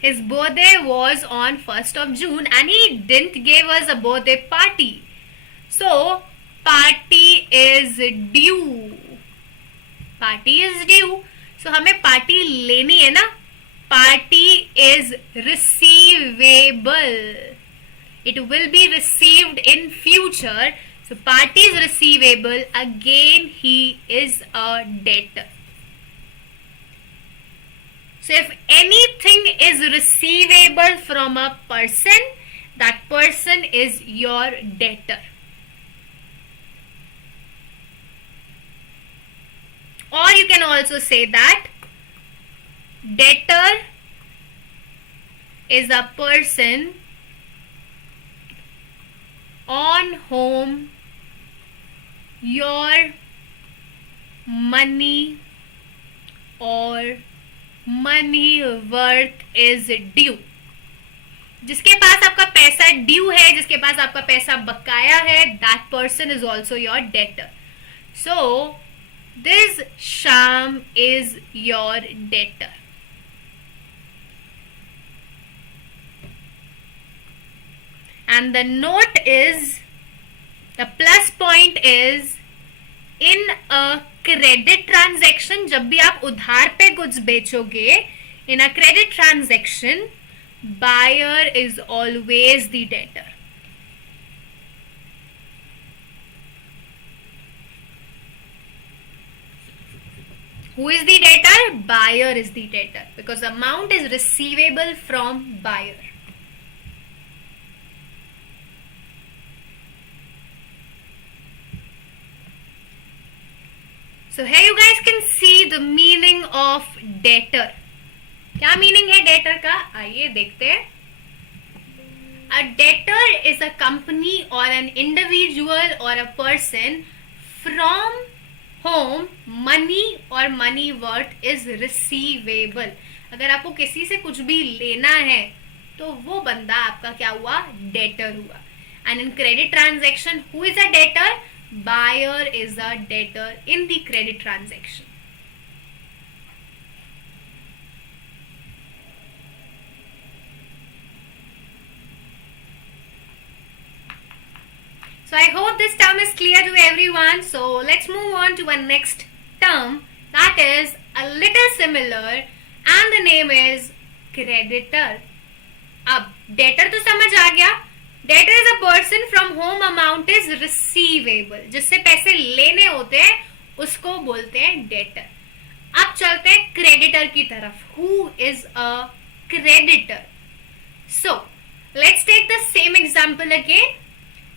His birthday was on 1st of June and he didn't give us a birthday party. So party is due. Party is due. So हमें party लेनी है ना. Party is receivable. It will be received in future. So party is receivable. Again, he is a debtor. So if anything is receivable from a person, that person is your debtor. Or you can also say that debtor is a person on whom your money or money worth is due. जिसके पास आपका पैसा due है, जिसके पास आपका पैसा बकाया है, that person is also your debtor. So This Sham is your debtor. And the note is, the plus point is, in a credit transaction, जब भी आप उधार पे goods बेचोगे, in a credit transaction, buyer is always the debtor. Who is the debtor? Buyer is the debtor, because the amount is receivable from buyer. So here you guys can see the meaning of debtor. क्या meaning है debtor का? आइए देखते हैं. A debtor is a company or an individual or a person from whom money or money worth is receivable. अगर आपको किसी से कुछ भी लेना है तो वो बंदा आपका क्या हुआ? डेटर हुआ. And in credit transaction, who is a debtor? Buyer is a debtor in the credit transaction. So I hope this term is clear to everyone. So let's move on to our next term that is a little similar and the name is creditor. अब debtor तो समझ आ गया. Debtor is a person from whom amount is receivable. जिससे पैसे लेने होते हैं उसको बोलते हैं debtor. अब चलते हैं creditor की तरफ. Who is a creditor? So let's take the same example again.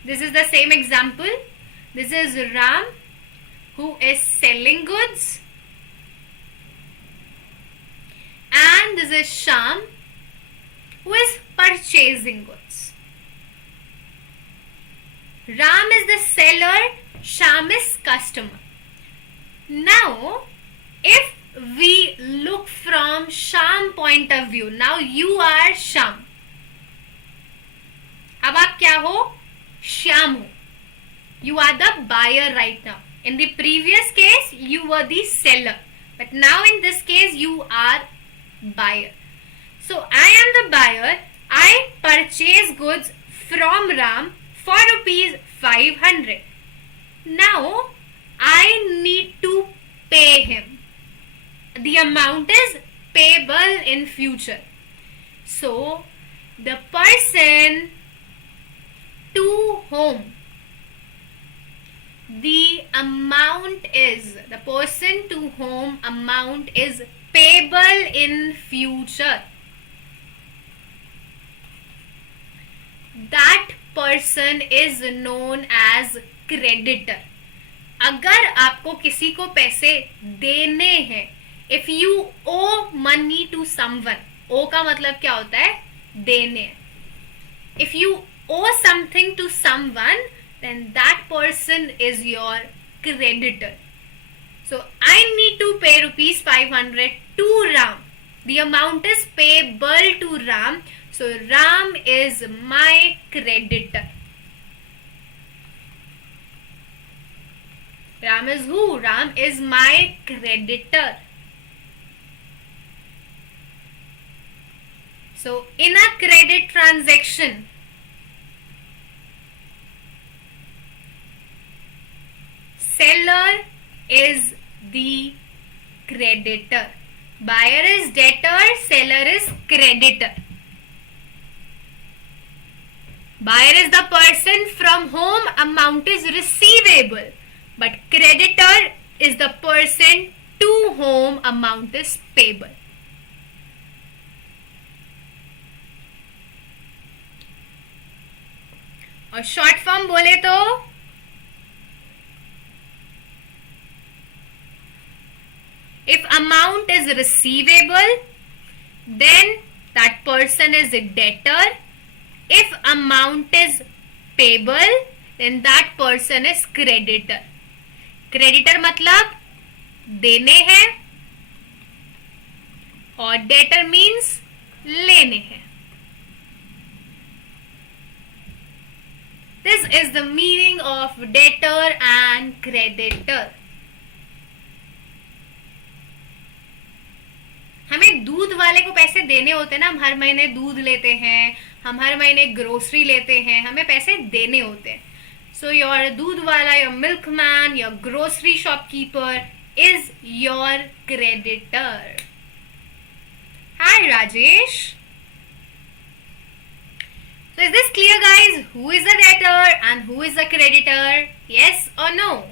This is the same example. This is Ram who is selling goods. And this is Sham who is purchasing goods. Ram is the seller, Sham is customer. Now, if we look from Sham point of view, now you are Sham. अब आप क्या हो? Sham ho. You are the buyer right now. In the previous case, you were the seller. But now in this case, you are buyer. So, I am the buyer. I purchase goods from Ram for rupees 500. Now, I need to pay him. The amount is payable in future. So, the person to whom the amount is, the person to whom amount is payable in future, that person is known as creditor. अगर आपको किसी को पैसे देने हैं, if you owe money to someone, owe का मतलब क्या होता है? देने. If you owe something to someone, then that person is your creditor. So I need to pay rupees 500 to Ram. The amount is payable to Ram. So Ram is my creditor. Ram is who? Ram is my creditor. So in a credit transaction, seller is the creditor. Buyer is debtor, seller is creditor. Buyer is the person from whom amount is receivable, but creditor is the person to whom amount is payable. और short form बोले तो if amount is receivable, then that person is a debtor. If amount is payable, then that person is creditor. Creditor मतलब देने हैं और debtor means लेने हैं. This is the meaning of debtor and creditor. हमें दूध वाले को पैसे देने होते हैं ना, हम हर महीने दूध लेते हैं, हम हर महीने ग्रोसरी लेते हैं, हमें पैसे देने होते हैं. सो योर दूध वाला, your milk man, your grocery shopkeeper is your creditor. Hi Rajesh. So is this clear, guys? Who is the debtor and who is the creditor? Yes or no?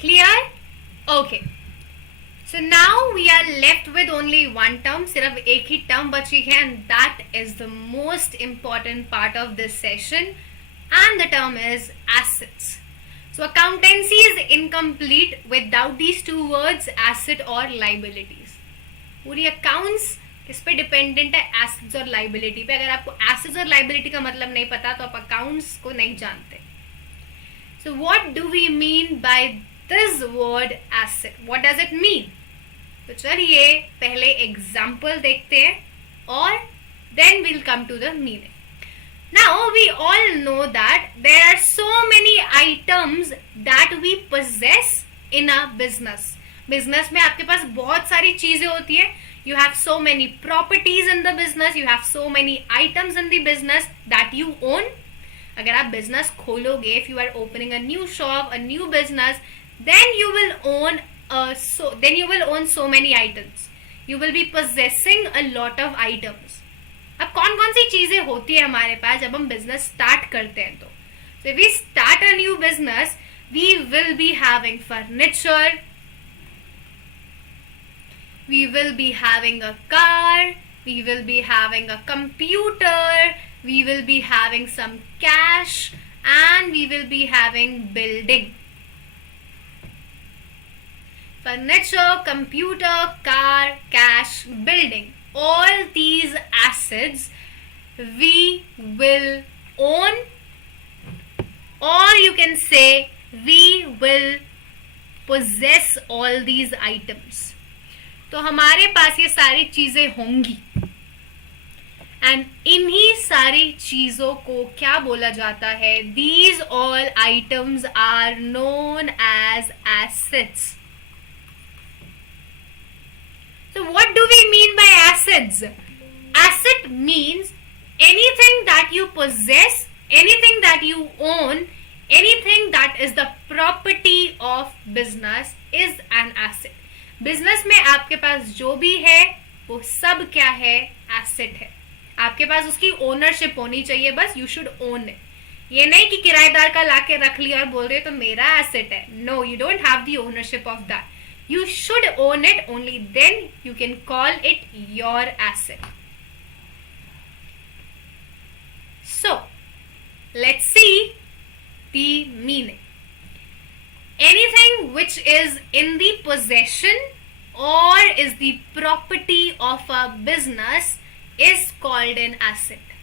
Clear? Okay. So now we are left with only one term. सिर्फ एक ही term बची है, and that is the most important part of this session, and the term is assets. So accountancy is incomplete without these two words, asset और liabilities. पूरी accounts किस पे dependent है? assets और liability पे. अगर आपको assets और liability का मतलब नहीं पता तो आप accounts को नहीं जानते. So what do we mean by this word asset? What does it mean? तो चलिए पहले एग्जाम्पल देखते हैं और then we'll come to the meaning. Now we all know that there are so many items that we possess in a business. Business में आपके पास बहुत सारी चीजें होती है. You have so many properties in the business. You have so many items in the business that you own. अगर आप business खोलोगे, if you are opening a new shop, a new business, then you will own so many items. You will be possessing a lot of items. अब कौन कौन सी चीजें होती है हमारे पास जब हम बिजनेस स्टार्ट करते हैं? तो if we start a new business, we will be having furniture, we will be having a car, we will be having a computer, we will be having some cash, and we will be having building. Furniture, computer, car, cash, building. All these assets we will own, or you can say we will possess all these items. तो हमारे पास ये सारी चीजें होंगी, and इन्हीं सारी चीजों को क्या बोला जाता है? These all items are known as assets. So what do we mean by assets? Asset means anything that you possess, anything that you own, anything that is the property of business is an asset. Business में आपके पास जो भी है वो सब क्या है? एसेट है. आपके पास उसकी ओनरशिप होनी चाहिए, बस यू शुड ओन इट. ये नहीं कि किराएदार का लाके रख लिया और बोल रहे हो तो मेरा एसेट है. No, you don't have the ownership of that. You should own it, only then you can call it your asset. So, let's see the meaning. Anything which is in the possession or is the property of a business is called an asset.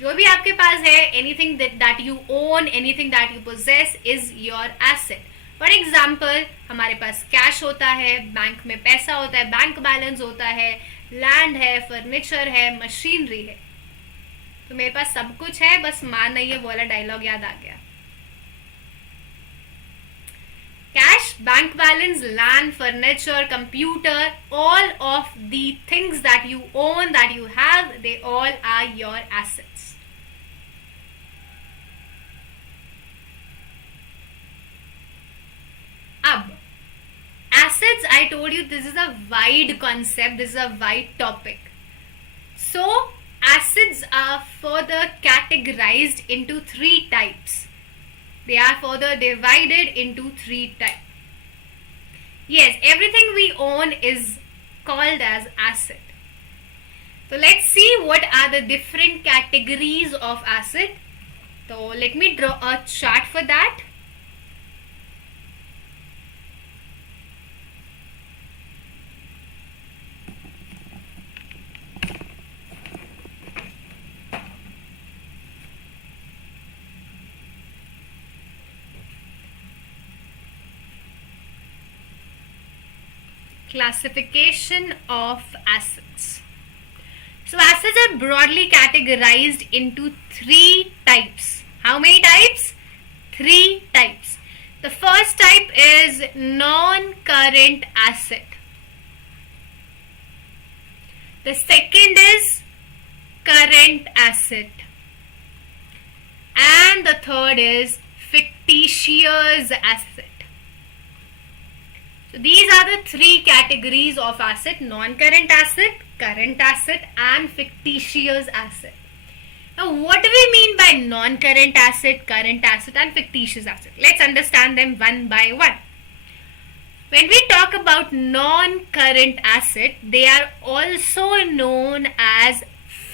जो भी आपके पास है, anything that you own, anything that you possess is your asset. For example, हमारे पास cash होता है, bank में पैसा होता है, बैंक बैलेंस होता है, लैंड है, फर्नीचर है, मशीनरी है. तो मेरे पास सब कुछ है, बस मान नहीं है, वो वाला डायलॉग याद आ गया. Cash, bank balance, land, furniture, computer, all of the things that you own, that you have, they all are your assets. अब assets, I told you this is a wide concept, this is a wide topic. So assets are further categorized into three types. They are further divided into three types. Yes, everything we own is called as asset. So let's see what are the different categories of asset. तो let me draw a chart for that. Classification of assets. So assets are broadly categorized into three types. How many types? Three types. The first type is non-current asset. The second is current asset. And the third is fictitious asset. So these are the three categories of asset: non-current asset, current asset, and fictitious asset. Now, what do we mean by non-current asset, current asset, and fictitious asset? Let's understand them one by one. When we talk about non-current asset, they are also known as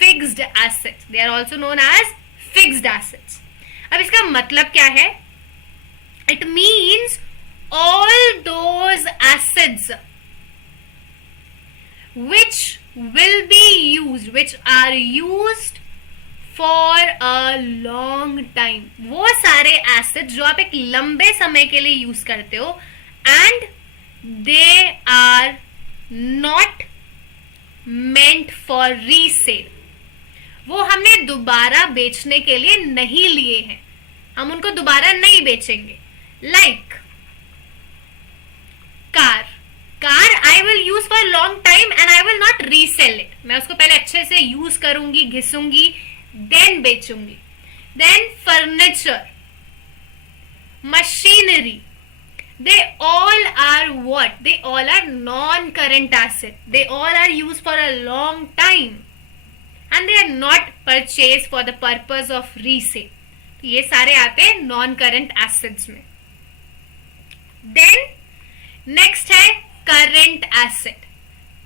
fixed assets. They are also known as fixed assets. अब इसका मतलब क्या है? It means all those assets which will be used, which are used for a long time, वो सारे assets जो आप एक लंबे समय के लिए यूज करते हो, and they are not meant for resale. वो हमने दोबारा बेचने के लिए नहीं लिए हैं, हम उनको दोबारा नहीं बेचेंगे. Like car I will use for long time and I will not resell it. मैं उसको पहले अच्छे से यूज करूंगी, घिसूंगी, देन बेचूंगी. Then furniture, machinery, they all are what? They all are non-current asset. They all are used for a long time and they are not purchased for the purpose of resale. तो ये सारे आते हैं non-current assets में. Then next है current asset.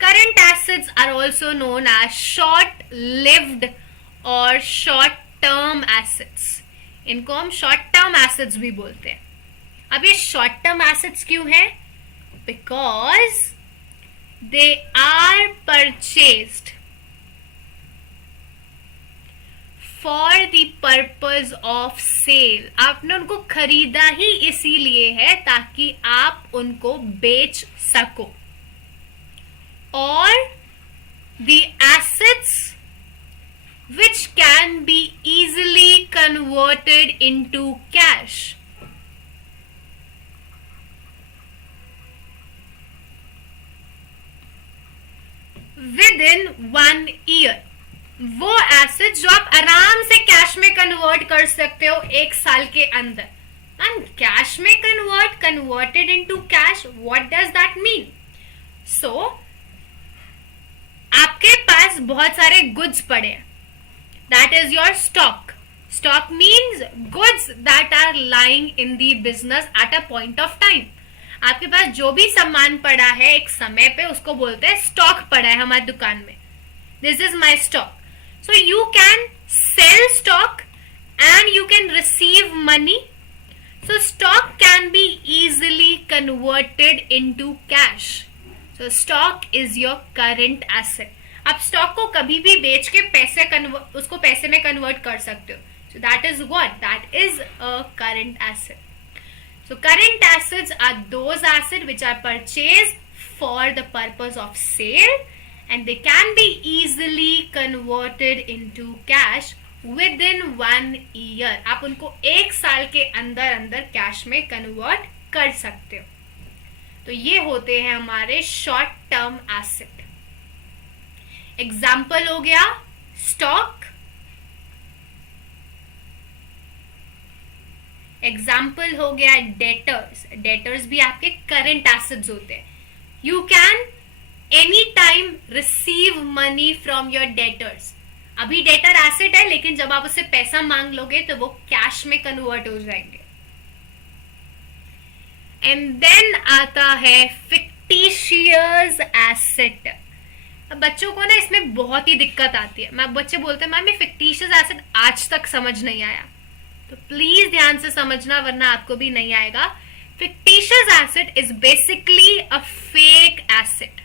Current assets are also known as short-lived or short-term assets. इनको हम short-term assets भी बोलते हैं. अब ये short-term assets क्यों है? Because they are purchased for the purpose of sale. आपने उनको खरीदा ही इसीलिए है ताकि आप उनको बेच सको. Or the assets which can be easily converted into cash. Within 1 year. वो एसेट जो आप आराम से कैश में कन्वर्ट कर सकते हो 1 साल के अंदर. एंड कैश में converted into cash, what does that mean? So आपके पास बहुत सारे गुड्स पड़े हैं, that is your stock. Stock means goods that are lying in the business at a point of time. आपके पास जो भी सामान पड़ा है एक समय पे, उसको बोलते हैं स्टॉक पड़ा है हमारी दुकान में. This is my stock. So you can sell stock and you can receive money. So stock can be easily converted into cash. So stock is your current asset. आप स्टॉक को कभी भी बेच के उसको पैसे में कन्वर्ट कर सकते हो. So that is what? That is a current asset. So current assets are those assets which are purchased for the purpose of sale. And they can be easily converted into cash within 1 year. आप उनको 1 साल के अंदर अंदर cash में convert कर सकते हो. तो ये होते हैं हमारे शॉर्ट टर्म एसेट. एग्जाम्पल हो गया स्टॉक, एग्जाम्पल हो गया डेटर्स. डेटर्स भी आपके करंट एसेट्स होते हैं. You can any time receive money from your debtors. अभी डेटर एसेट है, लेकिन जब आप उससे पैसा मांग लोगे तो वो कैश में कन्वर्ट हो जाएंगे. एंड देन आता है फिक्टिशियस एसेट. अब बच्चों को ना इसमें बहुत ही दिक्कत आती है. मैं बच्चे बोलते हैं मैम ये फिक्टिशियस एसेट आज तक समझ नहीं आया. तो प्लीज ध्यान से समझना वरना आपको भी नहीं आएगा. Fictitious asset is basically a fake asset.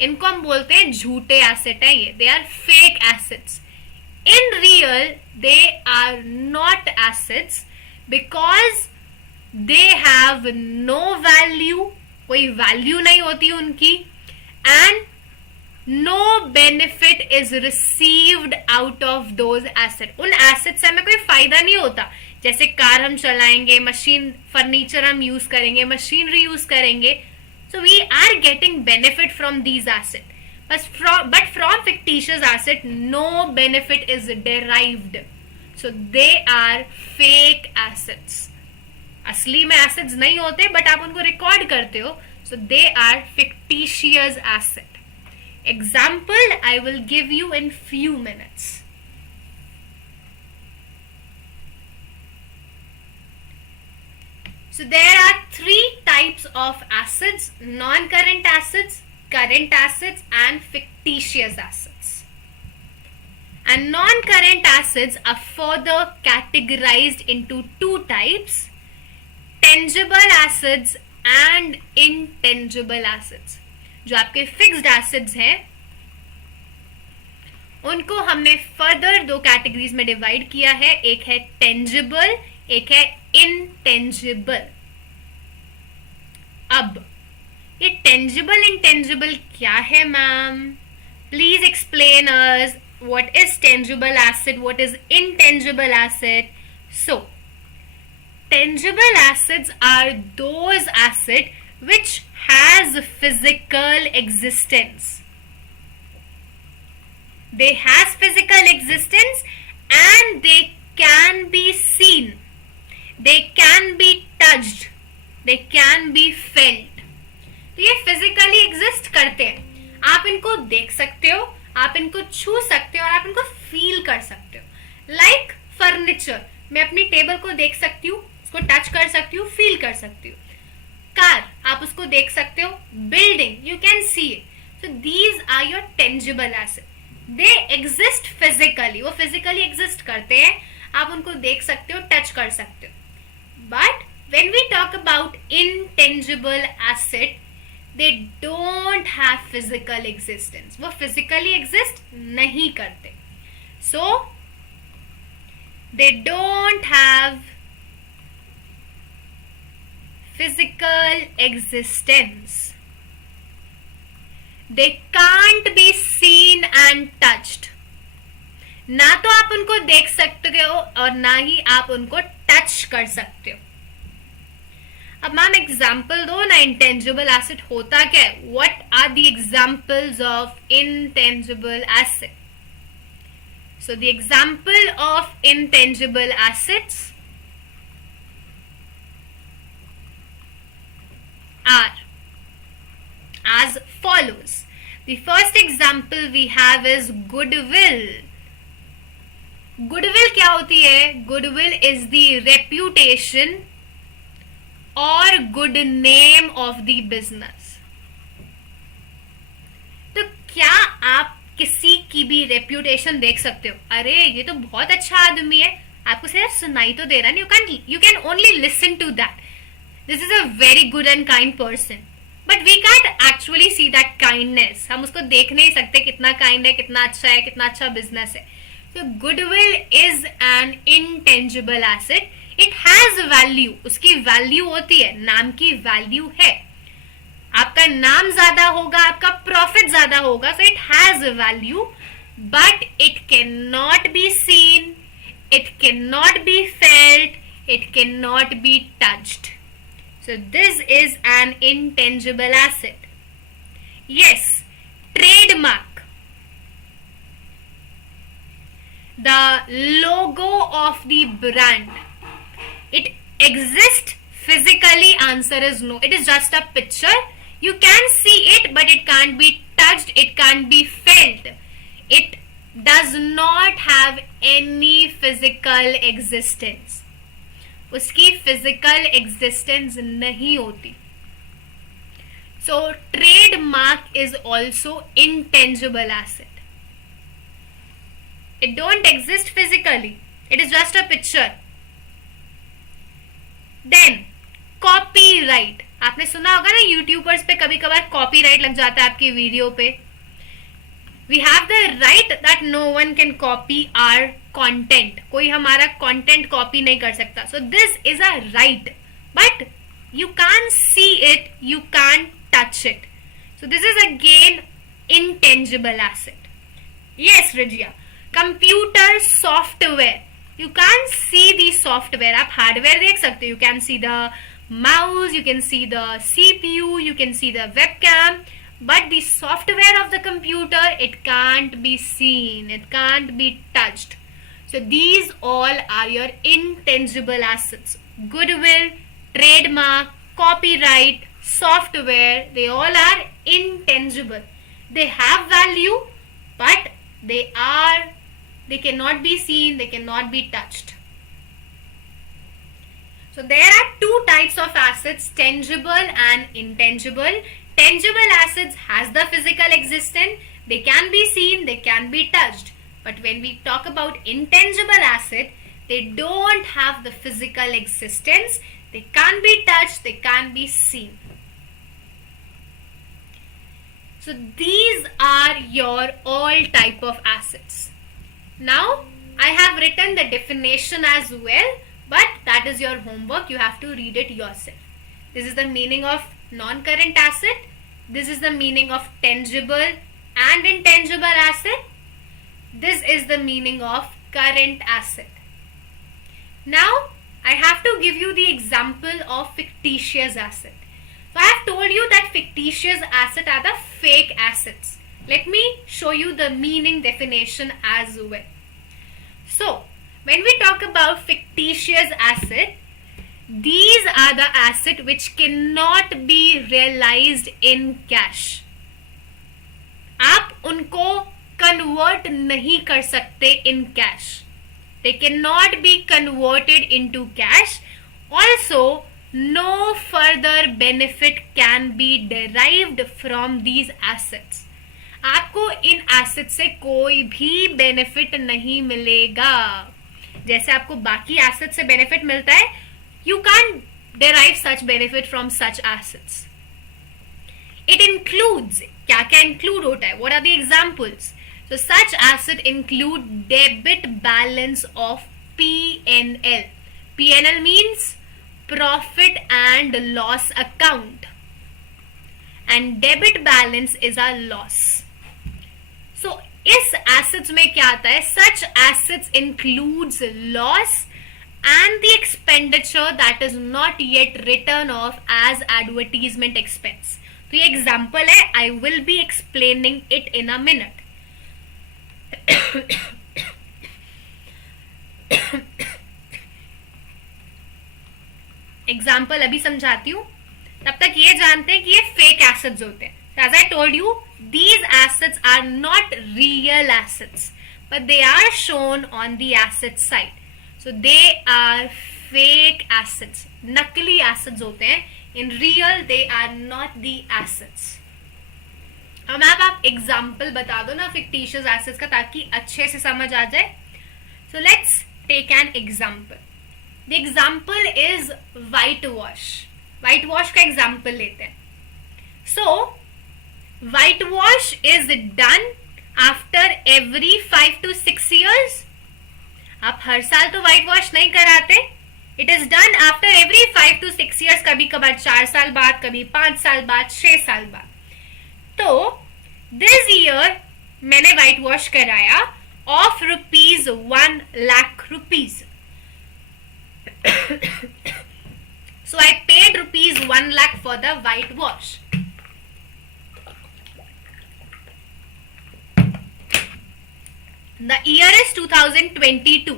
इनको हम बोलते हैं झूठे एसेट है ये. They are fake assets. In real they are not assets because they have no value. कोई वैल्यू नहीं होती उनकी. And no benefit is received out of those asset. उन एसेट से हमें कोई फायदा नहीं होता. जैसे कार हम चलाएंगे, मशीन फर्नीचर हम यूज करेंगे, मशीनरी यूज करेंगे. So we are getting benefit from these asset. But from fictitious asset no benefit is derived. So they are fake assets. असली में एसेट्स नहीं होते बट आप उनको रिकॉर्ड करते हो. So they are fictitious asset. Example I will give you in few minutes. So there are three types of assets: non-current assets, current assets and fictitious assets. And non-current assets are further categorized into two types: tangible assets and intangible assets. जो आपके fixed assets हैं उनको हमने further दो categories में divide किया है. एक है टेंजिबल, एक है इनटेंजिबल. अब ये टेंजिबल इंटेंजिबल क्या है ma'am? Please explain us what is tangible asset, what is intangible asset. So tangible assets are those asset which has physical existence. They has physical existence and they can be seen. They can be touched. They can be felt. तो ये physically exist करते हैं. आप इनको देख सकते हो, आप इनको छू सकते हो और आप इनको feel कर सकते हो. Like furniture. मैं अपनी टेबल को देख सकती हूँ, उसको टच कर सकती हूँ, फील कर सकती हूँ. कार आप उसको देख सकते हो. Building you can see it. So these are your tangible asset. They exist physically. वो फिजिकली एग्जिस्ट करते हैं. आप उनको देख सकते हो, टच कर सकते हो. But when we talk about intangible asset they don't have physical existence. वो फिजिकली एग्जिस्ट नहीं करते. So they don't have physical existence. They can't be seen and touched. ना तो आप उनको देख सकते हो और ना ही आप उनको टच कर सकते हो. अब मैम एग्जाम्पल दो ना. इंटेंजिबल एसेट होता क्या है? What are the examples of intangible asset? So the example of intangible assets are as follows. The first example we have is goodwill. Goodwill क्या होती है? Goodwill is the reputation or good name of the business. तो क्या आप किसी की भी reputation देख सकते हो? अरे ये तो बहुत अच्छा आदमी है. आपको सिर्फ सुनाई तो दे रहा नहीं. You can only listen to that. This is a very good and kind person. But we can't actually see that kindness. हम उसको देख नहीं सकते कितना kind है, कितना अच्छा है, कितना अच्छा business है. So goodwill is an intangible asset. It has value. उसकी value होती है. नाम की value है. आपका नाम ज्यादा होगा, आपका profit ज्यादा होगा. So it has a value. But it cannot be seen. It cannot be felt. It cannot be touched. So this is an intangible asset. Yes, trademark. The logo of the brand. It exists physically. Answer is no. It is just a picture. You can see it, but it can't be touched. It can't be felt. It does not have any physical existence. उसकी physical existence नहीं होती. So trademark is also intangible asset. It don't exist physically. It is just a picture. Then copyright, आपने सुना होगा ना YouTubers पे कभी कभार कॉपीराइट लग जाता है आपकी वीडियो पे. We have the right that no one can copy our content, कोई हमारा कंटेंट कॉपी नहीं कर सकता. So this is a right, but you can't see it, you can't touch it. So this is again intangible asset. Yes, Rijia. Computer software. You can't see the software. आप hardware देख सकते हो. You can see the mouse, you can see the CPU, you can see the webcam. But the software of the computer, it can't be seen. It can't be touched. So these all are your intangible assets. Goodwill, trademark, copyright, software, they all are intangible. They have value, but they cannot be seen, they cannot be touched. So there are two types of assets, tangible and intangible. Tangible assets has the physical existence, they can be seen, they can be touched. But when we talk about intangible asset, they don't have the physical existence, they can't be touched, they can't be seen. So these are your all type of assets. Now I have written the definition as well, but that is your homework, you have to read it yourself. This is the meaning of non-current asset, this is the meaning of tangible and intangible asset, this is the meaning of current asset. Now I have to give you the example of fictitious asset. So I have told you that fictitious asset are the fake assets. Let me show you the meaning definition as well. So when we talk about fictitious asset, these are the assets which cannot be realized in cash. आप उनको convert नहीं कर सकते in cash. They cannot be converted into cash. Also, no further benefit can be derived from these assets. आपको इन assets से कोई भी benefit नहीं मिलेगा. जैसे आपको बाकी assets से benefit मिलता है, you can't derive such benefit from such assets. It includes, क्या include होता है? What are the examples? So such asset include debit balance of P&L. P&L means profit and loss account, and debit balance is a loss. So इस assets में क्या आता है? Such assets includes loss and the expenditure that is not yet written off as advertisement expense. तो ये example है, I will be explaining it in a minute. Example अभी समझाती हूँ, तब तक ये जानते हैं कि ये फेक एसेट्स होते हैं. As I told you, these assets are not real assets, but they are shown on the asset side. So they are fake assets. नकली assets होते हैं. In real, they are not the assets. अब आप example बता दो ना fictitious assets का, ताकि अच्छे से समझ आ जाए. So let's take an example. The example is white wash. White wash का एग्जाम्पल लेते हैं. So white wash is done after every 5 to 6 years. आप हर साल तो व्हाइट वॉश नहीं कराते. It is done after every 5 to 6 years, कभी कभार 4 साल बाद, कभी 5 साल बाद, 6 साल बाद. तो दिस ईयर मैंने व्हाइट वॉश कराया of ₹1,00,000. So I paid ₹1,00,000 for the white wash. The year is 2022.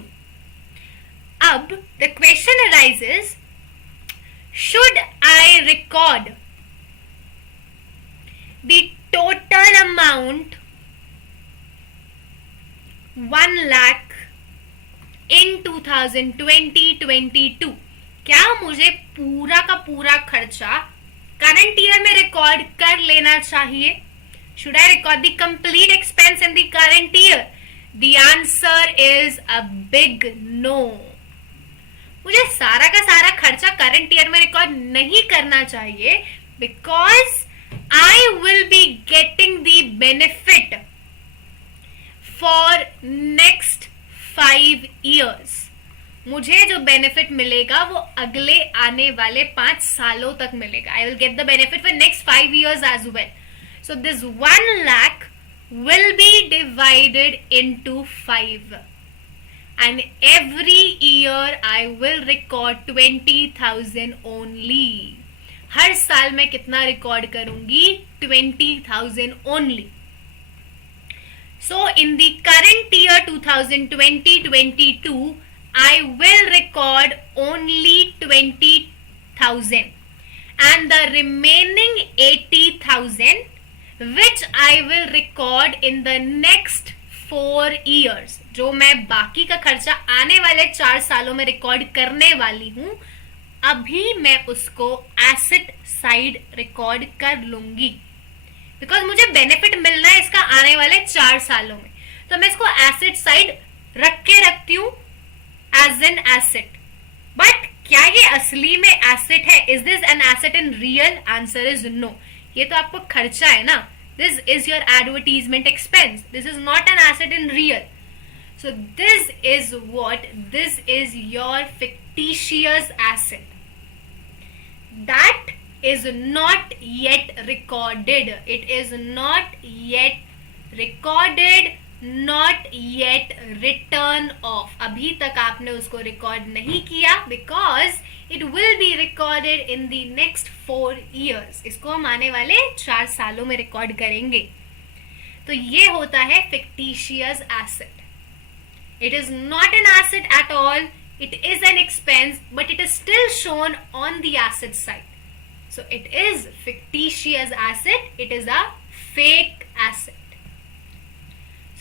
अब the question arises, should I record the total amount 1,00,000 in 2022? क्या मुझे पूरा का पूरा खर्चा करंट ईयर में रिकॉर्ड कर लेना चाहिए? Should I record the complete expense in the current year? The answer is a big no. मुझे सारा का सारा खर्चा करंट ईयर में रिकॉर्ड नहीं करना चाहिए, because I will be getting the benefit for next 5 years. मुझे जो बेनिफिट मिलेगा वो अगले आने वाले 5 सालों तक मिलेगा. I will get the benefit for next 5 years as well. So this 1 lakh will be divided into 5, and every year I will record 20,000 only. हर साल मैं कितना रिकॉर्ड करूंगी? 20,000 only. So in the current year 2020-22, I will record only 20,000, and the remaining 80,000 which I will record in the next 4 years. जो मैं बाकी का खर्चा आने वाले 4 सालों में रिकॉर्ड करने वाली हूं, अभी मैं उसको एसेट साइड रिकॉर्ड कर लूंगी, बिकॉज मुझे बेनिफिट मिलना है इसका आने वाले 4 सालों में. तो मैं इसको एसेट साइड रख के रखती हूं एज एन एसेट. बट क्या ये असली में एसेट है? Is this an asset in real? Answer is no. ये तो आपको खर्चा है ना. This is your advertisement expense. This is not an asset in real. So this is what, this is your fictitious asset that is not yet recorded. It is not yet recorded, not yet written off. अभी तक आपने उसको record नहीं किया, because it will be recorded in the next 4 years. इसको हम आने वाले 4 सालों में रिकॉर्ड करेंगे. तो ये होता है fictitious asset. It is not an asset at all. It is an expense, but it is still shown on the asset side. So it is fictitious asset. It is a fake asset.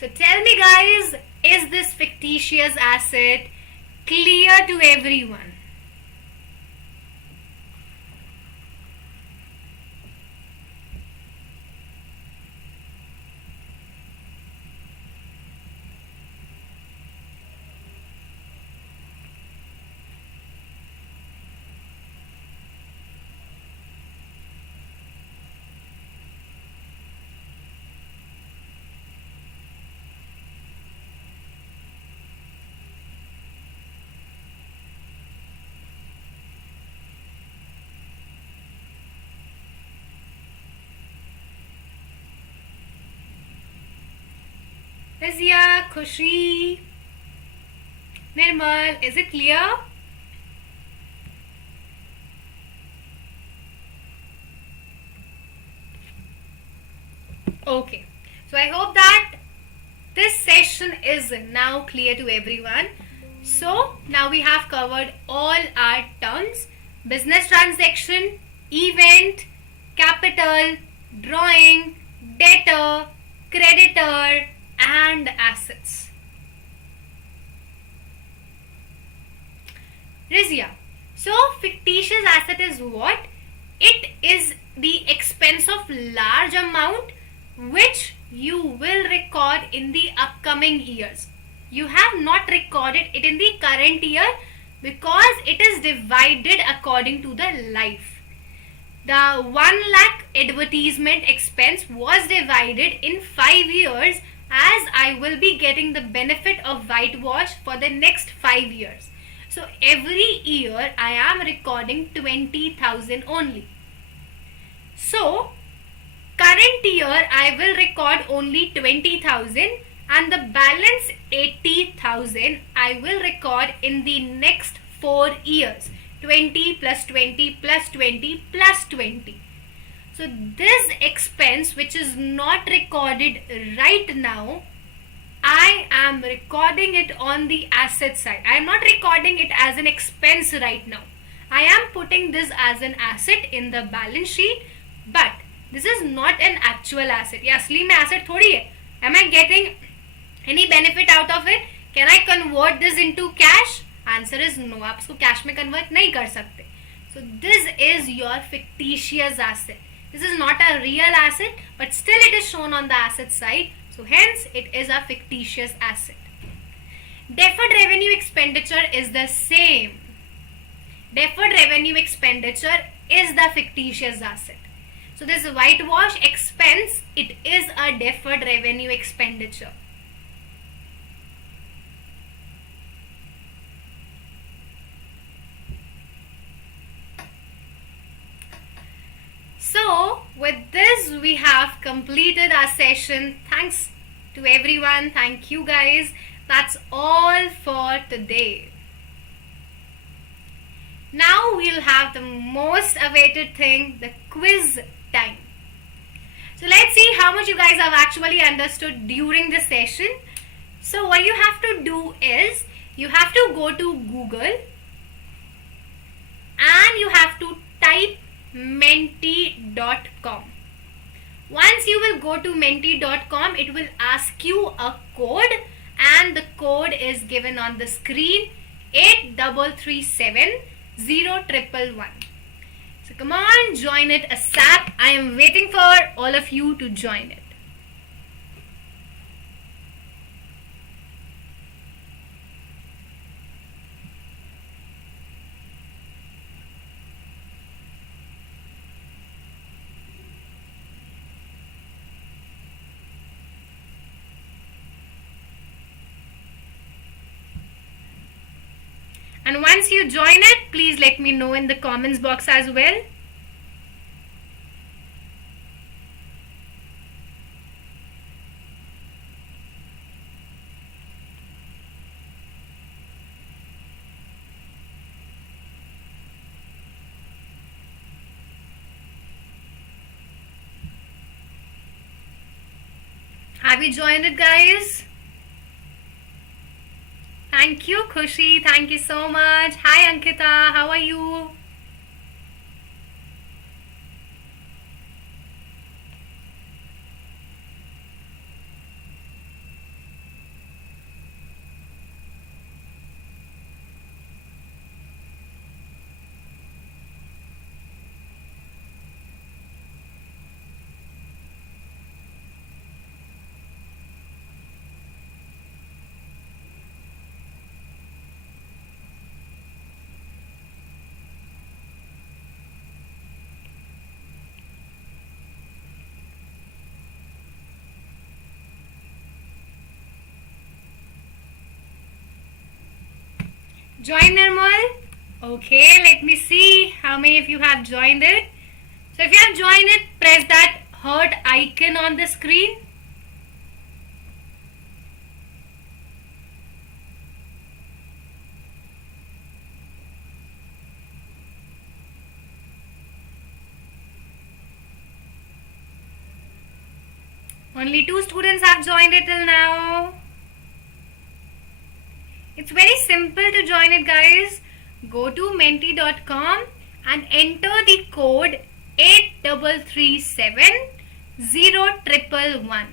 So tell me guys, is this fictitious asset clear to everyone? Rizia, Khushi, Nirmal, is it clear? Okay, so I hope that this session is now clear to everyone. So now we have covered all our terms: business transaction, event, capital, drawing, debtor, creditor, and assets. Rizia, so fictitious asset is what? It is the expense of large amount which you will record in the upcoming years. You have not recorded it in the current year because it is divided according to the life. The 1 lakh advertisement expense was divided in 5 years, as I will be getting the benefit of whitewash for the next 5 years. So every year I am recording 20,000 only. So current year I will record only 20,000, and the balance 80,000 I will record in the next 4 years. 20 plus 20 plus 20 plus 20. So this expense which is not recorded right now, I am recording it on the asset side. I am not recording it as an expense right now. I am putting this as an asset in the balance sheet, but this is not an actual asset. ये असली में asset थोड़ी है. Am I getting any benefit out of it? Can I convert this into cash? Answer is no. आप इसको cash में convert नहीं कर सकते. So this is your fictitious asset. This is not a real asset, but still it is shown on the asset side. So hence it is a fictitious asset. Deferred revenue expenditure is the same. deferred revenue expenditure is the fictitious asset. So this whitewash expense, it is a deferred revenue expenditure. So with this we have completed our session. Thanks to everyone. Thank you guys. That's all for today. Now we'll have the most awaited thing, the quiz time. So let's see how much you guys have actually understood during the session. So what you have to do is, you have to go to Google and you have to type menti.com. Once you will go to menti.com, it will ask you a code, and the code is given on the screen, 83370111. So come on, join it ASAP. I am waiting for all of you to join it. And once you join it, please let me know in the comments box as well. Have you joined it, guys? Thank you, Khushi. Thank you so much. Hi, Ankita. How are you? Join Nirmal? Okay, let me see how many of you have joined it. So if you have joined it, press that heart icon on the screen. Only 2 students have joined it till now. It's very simple to join it, guys. Go to menti.com and enter the code 83370111.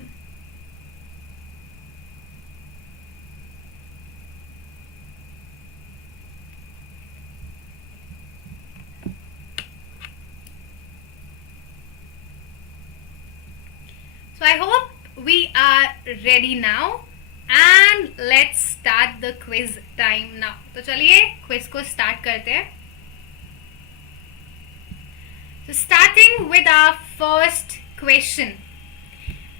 So I hope we are ready now. And let's start the quiz time now. तो चलिए quiz को start करते हैं. So starting with our first question.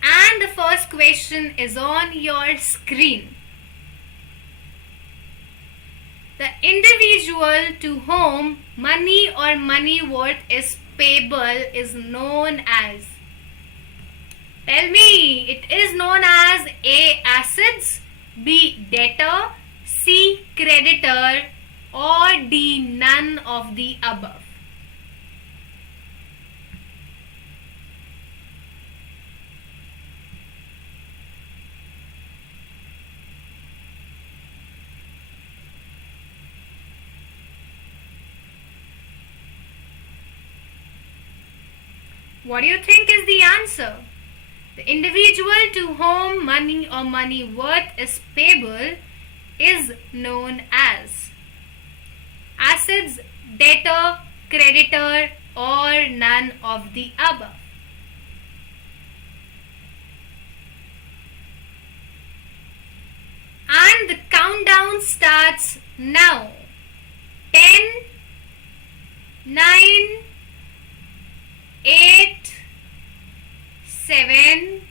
And the first question is on your screen. The individual to whom money or money worth is payable is known as. Tell me, it is known as A. Assets, B. Debtor, C. Creditor, or D. None of the above. What do you think is the answer? The individual to whom money or money worth is payable is known as assets, debtor, creditor, or none of the above. And the countdown starts now. 10, 9, 8, 7,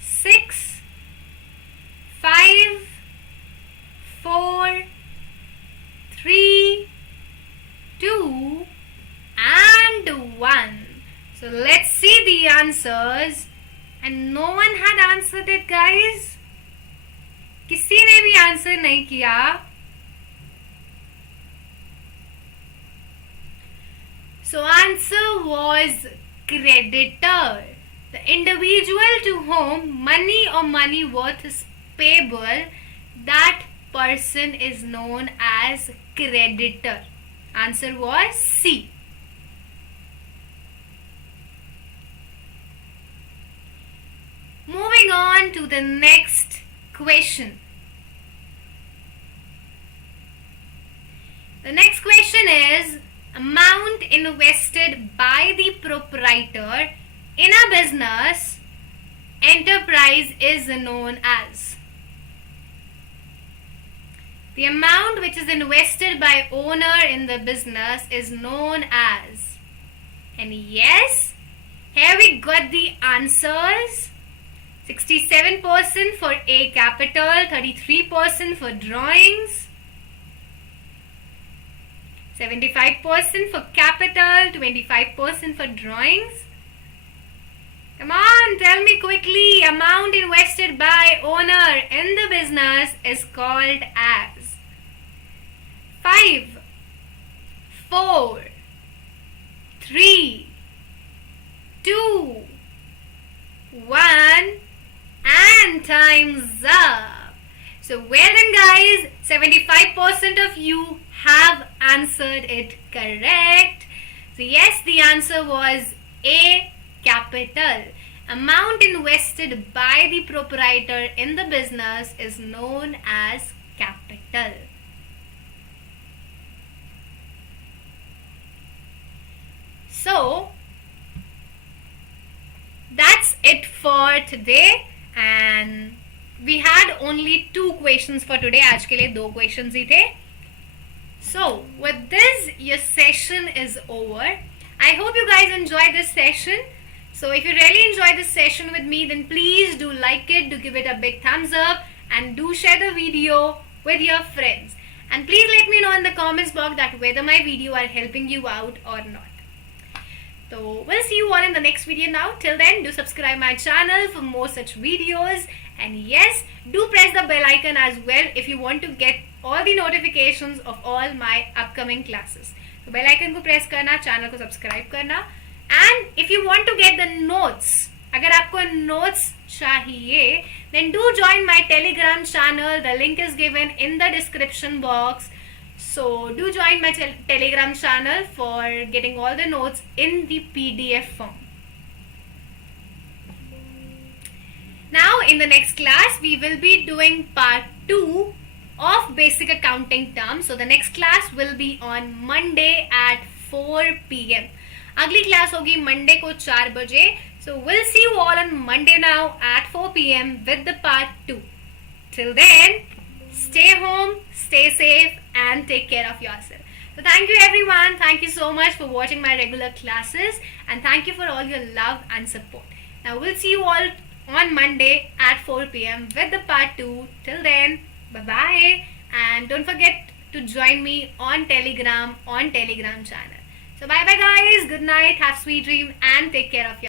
6, 5, 4, 3, 2, and 1. So let's see the answers. And no one had answered it, guys. किसी ने भी answer नहीं किया. So answer was creditor. The individual to whom money or money worth is payable, that person is known as creditor. Answer was C. Moving on to the next question. The next question is, amount invested by the proprietor in a business enterprise is known as. The amount which is invested by owner in the business is known as. And yes, here we got the answers. 67% for A capital, 33% for drawings, 75% for capital, 25% for drawings. Come on, tell me quickly. Amount invested by owner in the business is called as 5, 4, 3, 2, 1, and time's up. So well done, guys. 75% of you have answered it correct. So yes, the answer was A capital. Amount invested by the proprietor in the business is known as capital. So that's it for today, and we had only 2 questions for today. आज के लिए 2 questions ही थे. So with this, your session is over. I hope you guys enjoyed this session. So if you really enjoyed this session with me, then please do like it, do give it a big thumbs up, and do share the video with your friends. And please let me know in the comments box that whether my video are helping you out or not. So we'll see you all in the next video now. Till then, do subscribe my channel for more such videos. And yes, do press the bell icon as well if you want to get all the notifications of all my upcoming classes. So bell icon को press करना, channel को subscribe करना. And if you want to get the notes, अगर आपको notes चाहिए, then do join my Telegram channel. The link is given in the description box. So do join my Telegram channel for getting all the notes in the PDF form. Now in the next class, we will be doing part 2 of basic accounting terms. So the next class will be on Monday at 4 p.m. अगली class होगी Monday को 4 बजे. So we'll see you all on Monday now at 4 p.m. with the part 2. Till then, stay home, stay safe, and take care of yourself. So thank you everyone. Thank you so much for watching my regular classes, and thank you for all your love and support. Now we'll see you all on Monday at 4 p.m. with the part 2. Till then, bye-bye. And don't forget to join me on Telegram channel. So bye-bye guys. Good night. Have sweet dream and take care of yourself.